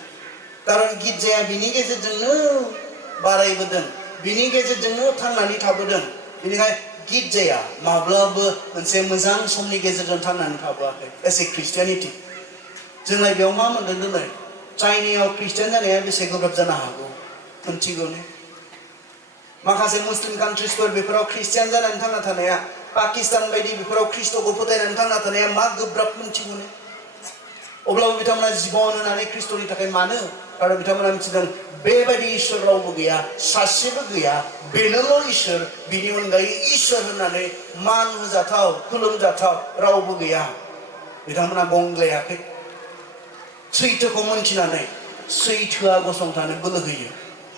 कारन गिर्जाया बिनि गेजेरजोंनो बारायबोदों बिनि गेजेरजोंनो थांनानै थाबोदों बेनिखायनो गिर्जाया माब्लाबो मोनसे मोजां समनि गेजेरजों थांनानै थाबोआखै एस ए ख्रिस्टियानिटि जोंलाय बेयाव मा मोनदों दिनै चाइनायाव ख्रिस्टियान जानाया बेसे गोब्राब जानो हागौ मोनथिगौ ने माखासे मुस्लिम कान्ट्रिसफोर बेफोराव ख्रिस्टियान जानानै थांना थानाया पाकिस्तान बायदि बेफोराव ख्रिस्ट'खौ फोथायनानै थांना थानाया मा गोब्राब मोनथिगौ ने अब्लाबो बिथांमोना जिबन होनानै ख्रिस्ट'नि थाखाय मानो आरो बिथांमोना मिथिदों बेबायदि इसोर रावबो गैया सासेबो गैया बेनोल' इसोर बिनि अनगायै इसोर होननानै मान होजाथाव खुलुमजाथाव रावबो गैया बिथांमोना गंग्लायाखै सैथोखौ मोनथिनानै सैथोआ गसंथानो बोलो होयो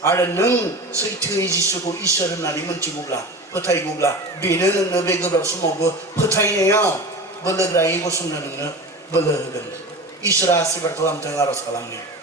आरो नों सैथोयै जिसुखौ इसोर होननानै मोनथिगौब्ला फोथायगौब्ला बेनो नोंनो बे गोब्राब समावबो फोथायनायाव बोलोग्रायै गसंनो नोंनो बोलो होगोन इसोरा आशीर्बाद खालामथों आरज खालामनो